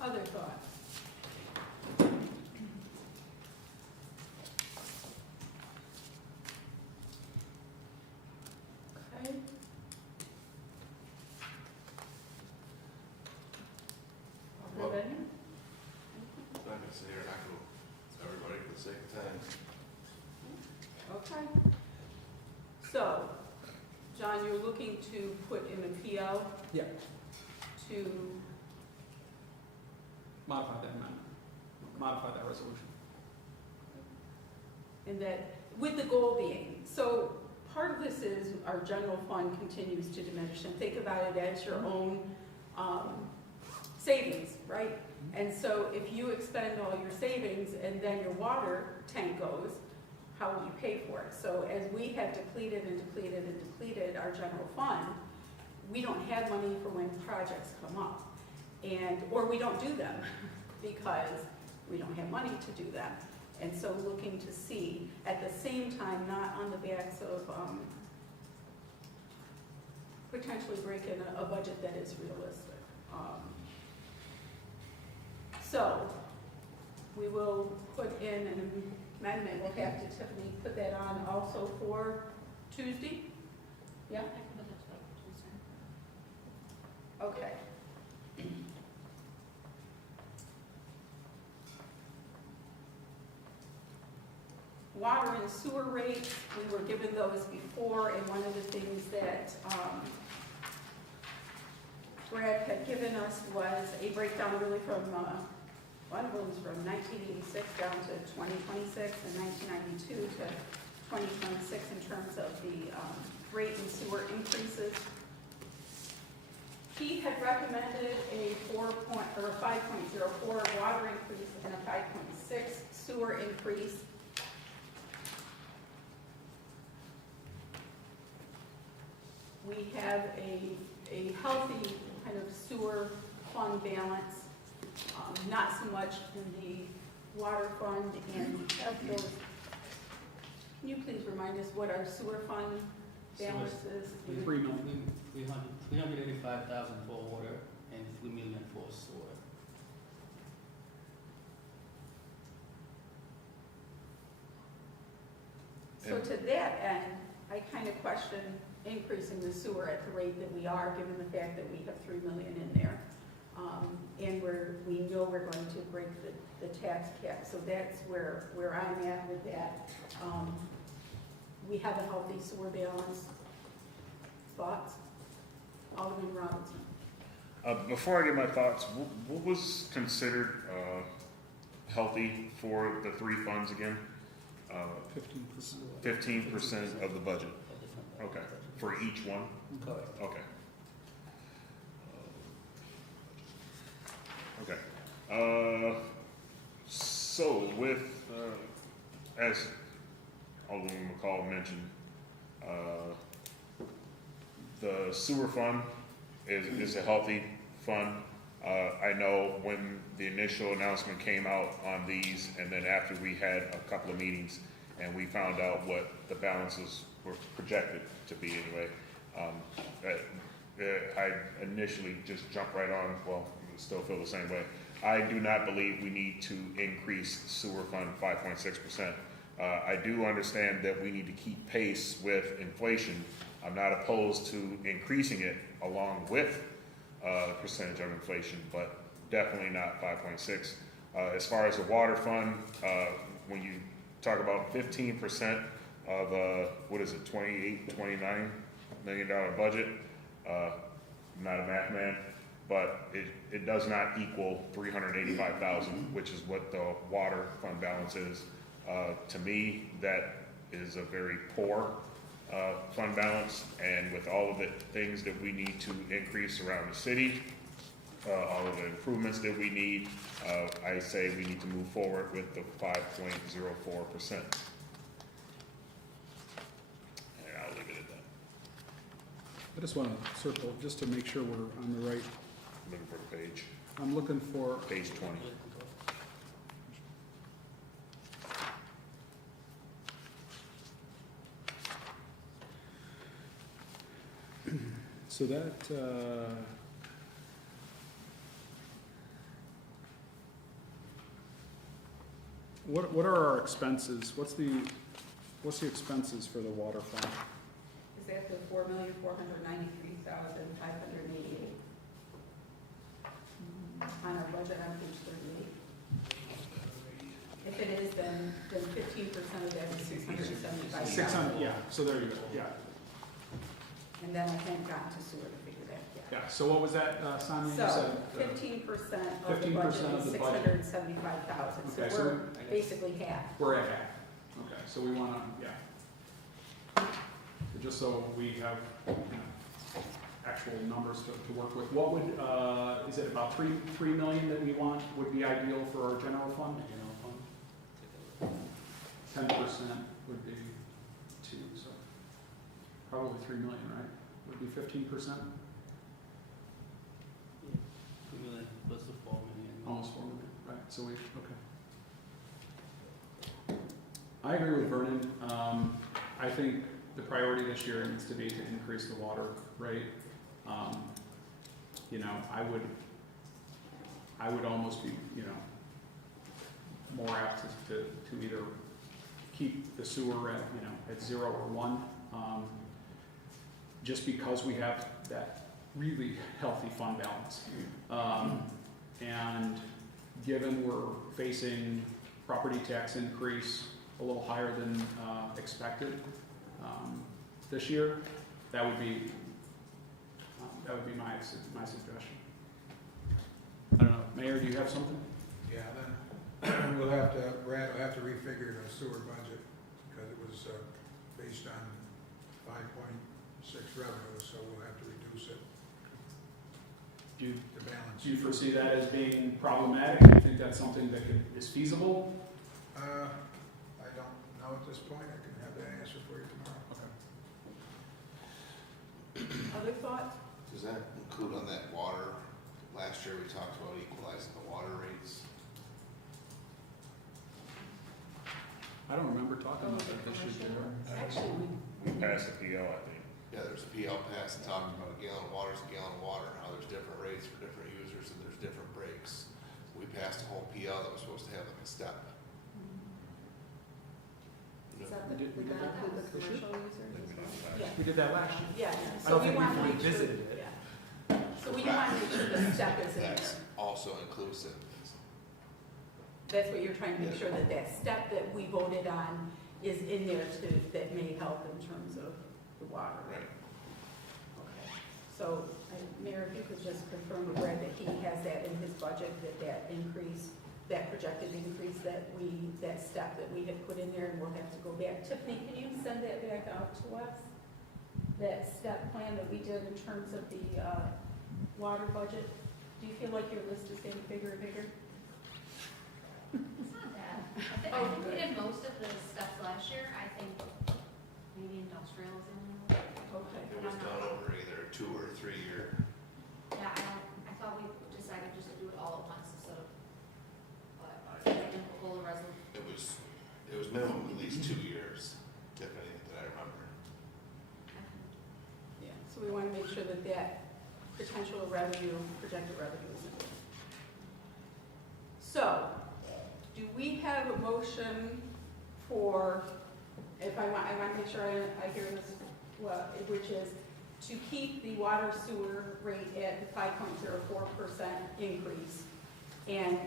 Other thoughts? Okay. Well, Ready? I'm not gonna sit here and echo everybody for the sake of time. Okay. So, John, you're looking to put in a PO? Yeah. To, Modify that amendment, modify that resolution. and that, with the goal being, so part of this is our general fund continues to diminish, and think about it as your own savings, right? And so if you expend all your savings and then your water tank goes, how will you pay for it? So as we have depleted and depleted and depleted our general fund, we don't have money for when projects come up. Or we don't do them because we don't have money to do them. And so looking to see, at the same time, not on the backs of potentially break in a budget that is realistic. So we will put in an amendment, we'll have to, Tiffany, put that on also for Tuesday? Yeah? I can put that to Tuesday. Okay. Water and sewer rates, we were given those before, and one of the things that Brad had given us was a breakdown really from, one of them was from 1986 down to 2026, and 1992 to 2026 in terms of the rate and sewer increases. He had recommended a 5.04 water increase and a 5.6 sewer increase. We have a healthy kind of sewer fund balance, not so much in the water fund, and have those. Can you please remind us what our sewer fund balance is? 385,000 for water and 3 million for sewer. So to that end, I kind of question increasing the sewer at the rate that we are, given the fact that we have 3 million in there. And we know we're going to break the tax cap, so that's where I'm at with that. We have a healthy sewer balance. Thoughts? Alderman Robinson. Before I give my thoughts, what was considered healthy for the three funds again? 15%. 15% of the budget. Okay, for each one? Correct. Okay. Okay. So with, as Alderman McCall mentioned, the sewer fund is a healthy fund. I know when the initial announcement came out on these, and then after we had a couple of meetings, and we found out what the balances were projected to be anyway, I initially just jumped right on, well, still feel the same way. I do not believe we need to increase sewer fund 5.6%. I do understand that we need to keep pace with inflation. I'm not opposed to increasing it along with the percentage of inflation, but definitely not 5.6. As far as the water fund, when you talk about 15% of, what is it, $29 million budget, not a math man, but it does not equal 385,000, which is what the water fund balance is. To me, that is a very poor fund balance, and with all of the things that we need to increase around the city, all of the improvements that we need, I say we need to move forward with the 5.04%. And I'll leave it at that. I just want to circle, just to make sure we're on the right, Looking for the page, I'm looking for, page 20. so that, what are our expenses? What's the expenses for the water fund? Is that the 4,493,588 on our budget on page 38? If it is, then 15% of that is 675. 600, yeah, so there you go, yeah. And then I haven't gotten to sewer to figure that yet. Yeah, so what was that, Sonia, you So said? 15% of the 15% budget of is the budget. 675,000, so Okay, so we're basically half. We're at half. Okay, so we want to, yeah. Just so we have, you know, actual numbers to work with. What would, is it about 3 million that we want would be ideal for our general fund? 10% would be 2, so probably 3 million, right? Would be 15%? 3 million plus the 4 million. Almost 4 million, right, so we, okay. I agree with Vernon. I think the priority this year needs to be to increase the water rate. You know, I would almost be, you know, more apt to either keep the sewer at, you know, at 0 or 1, just because we have that really healthy fund balance. And given we're facing property tax increase a little higher than expected this year, that would be my suggestion. I don't know, Mayor, do you have something? Yeah, then Brad will have to refigure the sewer budget, because it was based on 5.6 revenue, so we'll have to reduce it Do to balance. you foresee that as being problematic? Do you think that's something that is feasible? I don't know at this point, I can have that answer for you tomorrow. Okay. Other thoughts? Does that include on that water? Last year, we talked about equalizing the water rates. I don't remember talking about that this year. Actually, We passed the PO, I think. Yeah, there's a PL pass that talked about a gallon of water is a gallon of water, and how there's different rates for different users and there's different breaks. We passed a whole PL that was supposed to have like a step. is that the, We did- would we did that that include the this year? commercial users? Maybe not last Yeah. We did that last year. Yeah, I so don't we think want to we make sure, revisited it. yeah. So we want to make sure the step is in That's there. also inclusive. That's what you're trying to make sure that that step that we voted on is in there too, that may help in terms of the water. Right. Okay. So, Mayor, if you could just confirm with Brad that he has that in his budget, that increase, that projected increase that step that we had put in there, and we'll have to go back. Tiffany, can you send that back out to us? That step plan that we did in terms of the water budget? Do you feel like your list is getting bigger and bigger? It's not bad. I Oh, think we good. did most of the steps last year. I think maybe industrial is in there. Okay. It was done over either a 2 or 3 year. Yeah, I thought we decided just to do it all at once instead of, but I didn't pull the resolution. It was minimum at least 2 years, Tiffany, that I remember. Yeah, so we want to make sure that that potential revenue, projected revenue is in there. So, do we have a motion for, if I want to make sure I hear this, well, which is to keep the water sewer rate at the 5.04% increase and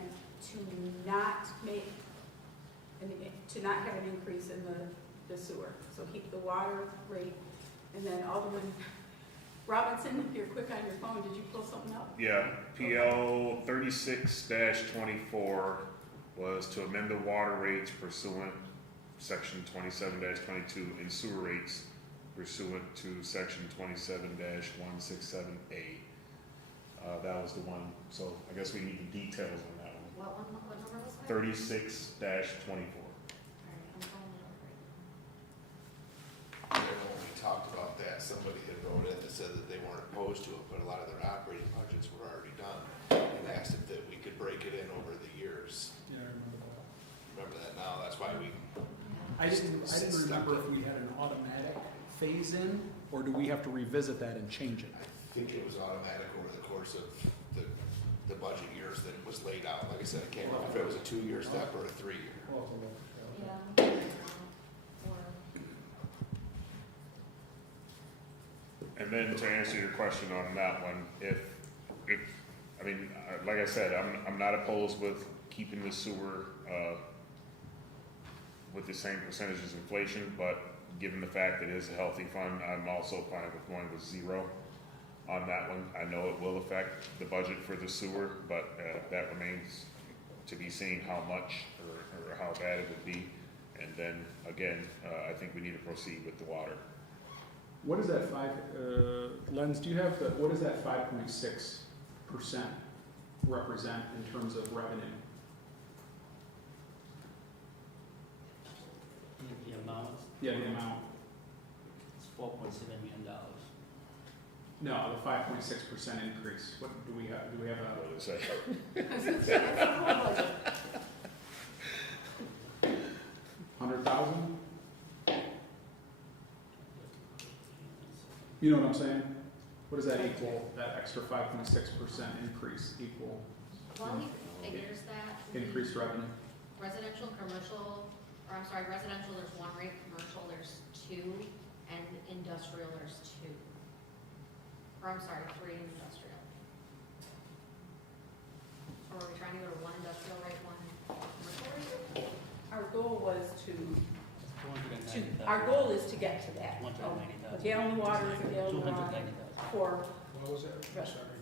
to not have an increase in the sewer. So keep the water rate, and then Alderman Robinson, if you're quick on your phone, did you pull something up? Yeah, PL 36-24 was to amend the water rates pursuant section 27-22 and sewer rates pursuant to section 27-167A. That was the one, so I guess we need the details on that one. What number was that? 36-24. Alright, I'm calling it over. Remember when we talked about that, somebody had wrote in that said that they weren't opposed to it, but a lot of their operating budgets were already done, and asked if that we could break it in over the years. Yeah, I remember that. Remember that now? That's why we, I didn't remember if we had an automatic phase in, or do we have to revisit that and change it? I think it was automatic over the course of the budget years that it was laid out. Like I said, I can't remember if it was a 2-year step or a 3-year. Yeah. Or, And then to answer your question on that one, I mean, like I said, I'm not opposed with keeping the sewer, with the same percentage as inflation, but given the fact that it is a healthy fund, I'm also fine with going with 0 on that one. I know it will affect the budget for the sewer, but, that remains to be seen how much or how bad it would be. And then, again, I think we need to proceed with the water. What is that Lens, do you have what does that 5.6% represent in terms of revenue? The amount, Yeah, the amount. it's $4.7 million. No, the 5.6% increase. What do we have? Do we have a? What did it say? Because it's a whole budget. 100,000? You know what I'm saying? What does that equal, that extra 5.6% increase equal? Well, he figures that. Increased revenue? Residential, commercial, or I'm sorry, residential, there's one rate, commercial, there's two, and industrial, there's two. Or I'm sorry, three in industrial. Or are we trying to go to one industrial rate, one commercial rate? Our goal was to, 290,000. our goal is to get to that. 190,000. A gallon of water is a gallon of water 290,000. for, What was that? I'm sorry.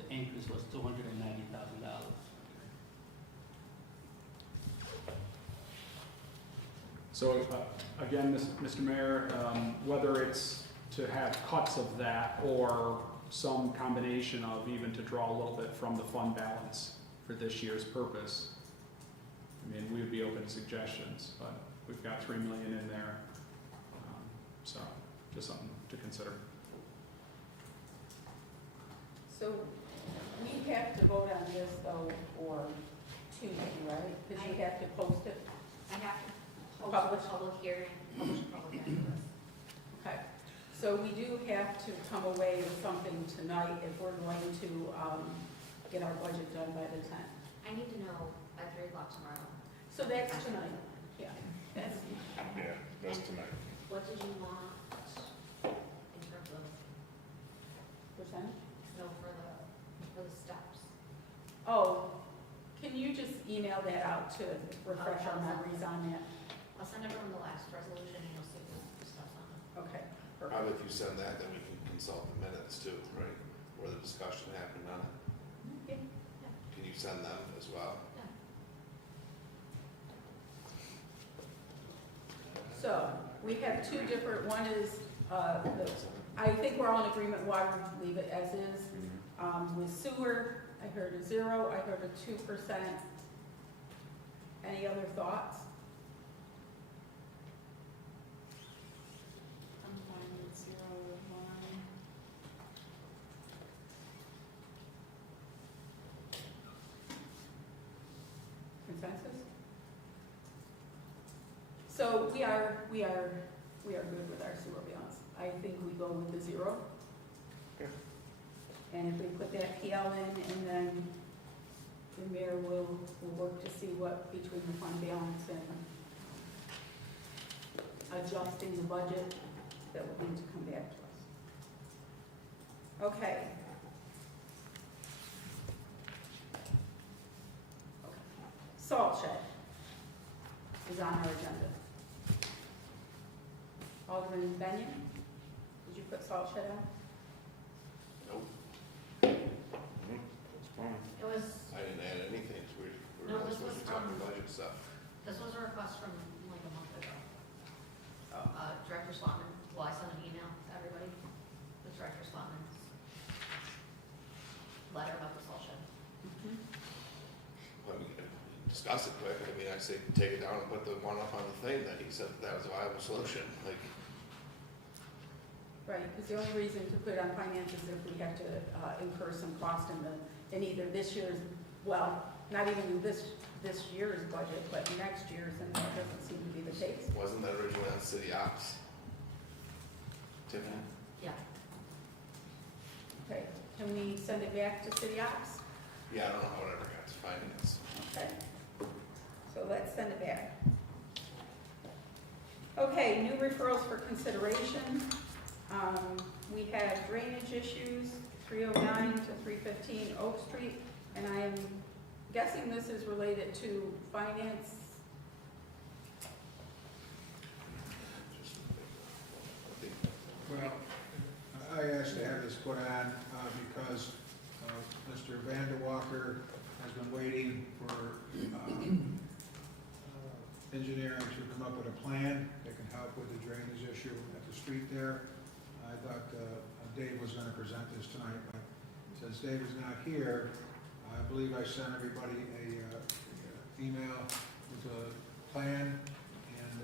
The increase was $290,000. So, again, Mr. Mayor, whether it's to have cuts of that or some combination of even to draw a little bit from the fund balance for this year's purpose, I mean, we would be open to suggestions, but we've got 3 million in there. So, just something to consider. so we have to vote on this though for Tuesday, right? Because you have to post it. I have to Publish. post a public hearing, publish a public hearing. Okay, so we do have to come away with something tonight if we're going to get our budget done by the 10th. I need to know by 3 o'clock tomorrow. So that's tonight, yeah. That's, Yeah, that's tonight. What did you want in terms of, percentage? no, for the steps? Oh, can you just email that out to refresh our memories on that? I'll send everyone the last resolution, and you'll see the stuff's on it. Okay, perfect. Probably if you send that, then we can consult the minutes too, right? Where the discussion happened on it. Okay. Can you send them as well? So, we have two different, one is, I think we're all in agreement, water, leave it as is. With sewer, I heard a 0, I heard a 2%. Any other thoughts? I'm fine with 0 with mine. Consensus? So we are good with our sewer balance. I think we go with the 0. Okay. And if we put that PL in, and then the mayor will work to see what between the fund balance and adjusting the budget that will need to come back to us. Okay. Salt shed is on our agenda. Alderman Benyon, did you put salt shed on? Nope, That's fine. It was, I didn't add anything, we're No, not this supposed to was be talking from- budget stuff. this was a request from like a month ago. Director Slotman, well, I sent an email to everybody, with Director Slotman's letter about the salt shed. Well, we can discuss it quick, I mean, I say take it down and put the one up on the thing that he said that was a viable solution, like, Right, because the only reason to put it on finance is if we have to incur some cost in either this year's, well, not even in this year's budget, but next year's, and that doesn't seem to be the case. wasn't that originally on city ops? Tiffany? Yeah. Okay, can we send it back to city ops? Yeah, I don't know how it ever got to finance. Okay, so let's send it back. Okay, new referrals for consideration. We have drainage issues, 309 to 315 Oak Street, and I am guessing this is related to finance. Well, I asked to have this put on because Mr. Vanderwalker has been waiting for engineering to come up with a plan that can help with the drainage issue at the street there. I thought Dave was going to present this tonight, but since Dave is not here, I believe I sent everybody a email with a plan, and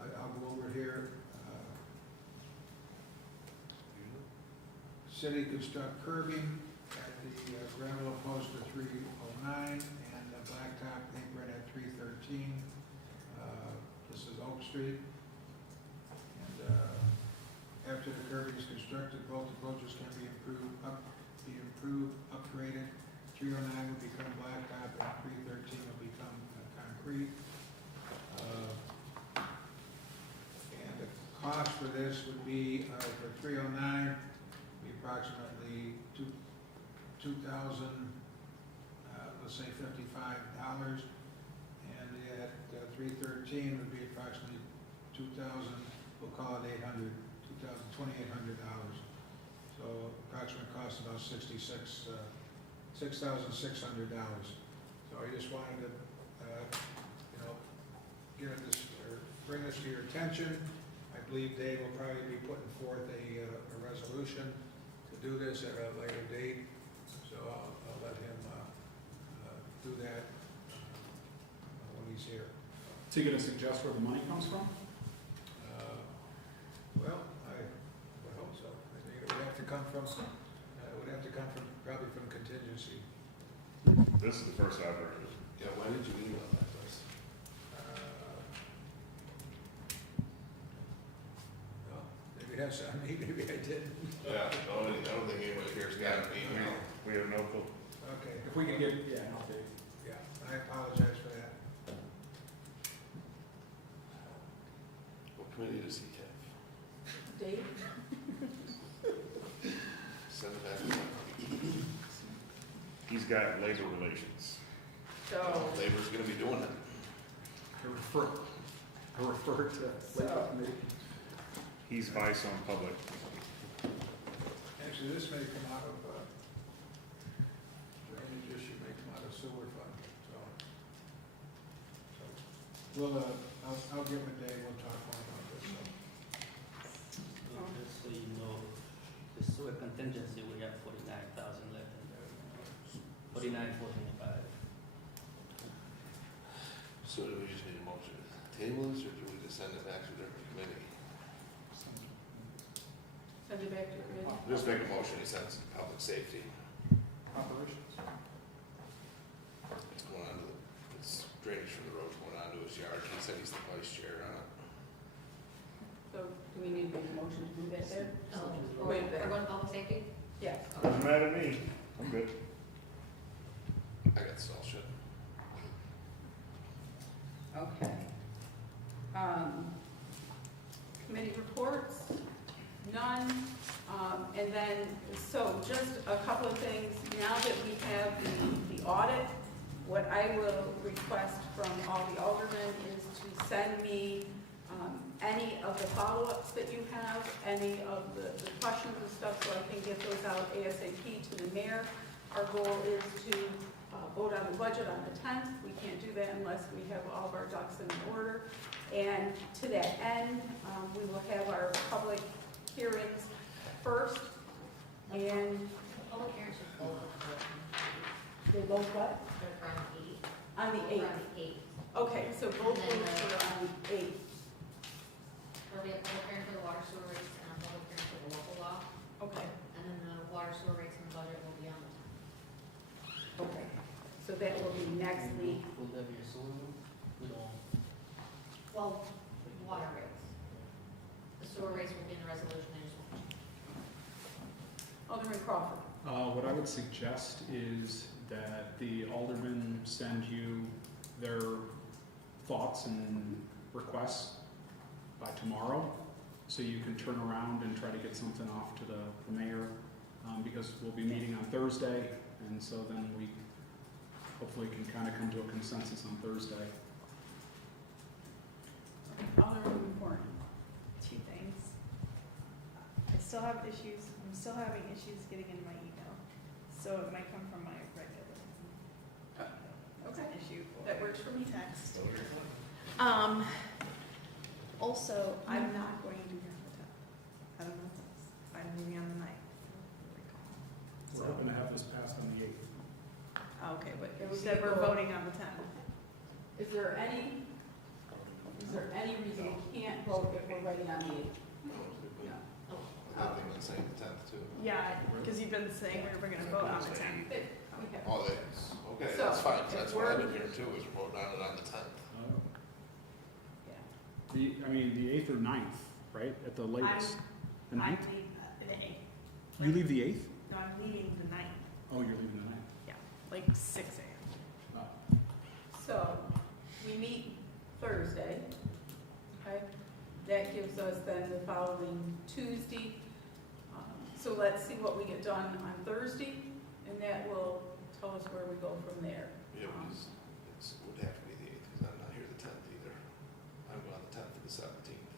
I'll go over here. City construct curbing at the gravel post at 309 and the blacktop apron at 313. This is Oak Street. And after the curbing is constructed, cost for this would be, for 309, be approximately 2,000, let's say $55. And at 313 would be approximately 2,000, we'll call it $2,800. So approximate cost about $6,600. So I just wanted to, give this, or bring this to your attention. I believe Dave will probably be putting forth a resolution to do this at a later date. So I'll let him do that when he's here. So you gonna suggest where the money comes from? Well, I would hope so. I think it would have to come from, probably from contingency. This is the first I've heard of it. Yeah, why did you email that to us? Well, maybe that's on me, maybe I didn't. Yeah, I don't think anybody here's got an email. We have no clue. Okay, If we could get, yeah, an update. yeah, I apologize for that. What committee does he have? Dave? Send it back to him. He's got labor relations. So, Labor's gonna be doing it. I refer to labor committee. He's vice on public. Actually, this may come out of, drainage issue may come out of sewer fund, so we'll, I'll give him a day, we'll talk more about this, so. Just so you know, the sewer contingency, we have 49,000 left in there. 49,425. So do we just need a motion to table this, or do we just send it back to their committee? send it back to your committee. Just make a motion, he sends it to public safety. Operations. It's going on to it's drainage from the road going on to his yard. He said he's the vice chair on it. So do we need to make a motion to do that there? We're Wait, there. going to public safety? Yes. Doesn't matter to me. I'm good. I got all shit. Okay. Committee reports, none. And then, so just a couple of things. Now that we have the audit, what I will request from all the aldermen is to send me any of the follow-ups that you have, any of the questions and stuff, so I can get those out ASAP to the mayor. Our goal is to vote on the budget on the 10th. We can't do that unless we have all of our ducks in order. And to that end, we will have our public hearings first. And Public hearings are both they both what? they're from 8. On the 8th. From 8. Okay, so both And then votes are on the 8th. There'll be a public hearing for the water sewer rates and a public hearing for the local law. Okay, And then the water sewer rates and the budget will be on the 10th. okay. So that will be next week. Will there be a sewer room? We don't. Well, water rates. The sewer rates will be in the resolution, I just want to. Alderman Crawford. What I would suggest is that the aldermen send you their thoughts and requests by tomorrow, so you can turn around and try to get something off to the mayor, because we'll be meeting on Thursday, and so then we hopefully can kind of come to a consensus on Thursday. Alderman Warren. Two things. I still have issues, I'm still having issues getting into my email, so it might come from my regular Okay, issue for that works for me. text. Also, I'm not going to be here on the 10th. I don't know if that's, I'm meeting on the 9th. We're hoping to have this passed on the 8th. Okay, but It you would said be we're a vote. voting on the 10th. Is there any reason we can't vote if we're waiting on the 8th? No. I think they've been saying the 10th too. Yeah, because you've been saying we were gonna vote on the 10th. Okay. Oh, okay, So, that's fine. That's if what I've we're- been hearing too, is we're voting on it on the 10th. Yeah. The 8th or 9th, right, at the latest? The 9th? I'm leaving the 8th. You leave the 8th? No, I'm leaving the 9th, Oh, you're leaving the 9th. like 6 a.m. So, we meet Thursday, okay? That gives us then the following Tuesday. So let's see what we get done on Thursday, and that will tell us where we go from there. Yeah, because it would have to be the 8th, because I'm not here the 10th either. I'm on the 10th to the 17th.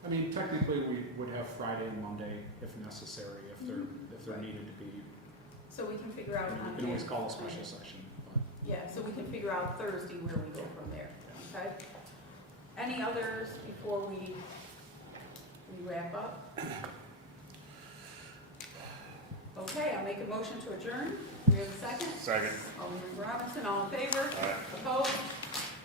I mean, technically, we would have Friday and Monday if necessary, if there needed to be. So we can figure out. We can always call a special session, but. Yeah, so we can figure out Thursday where we go from there, okay? Any others before we wrap up? Okay, I'll make a motion to adjourn. Do we have a second? Second. Alderman Robinson, all in favor? Aye. Opposed?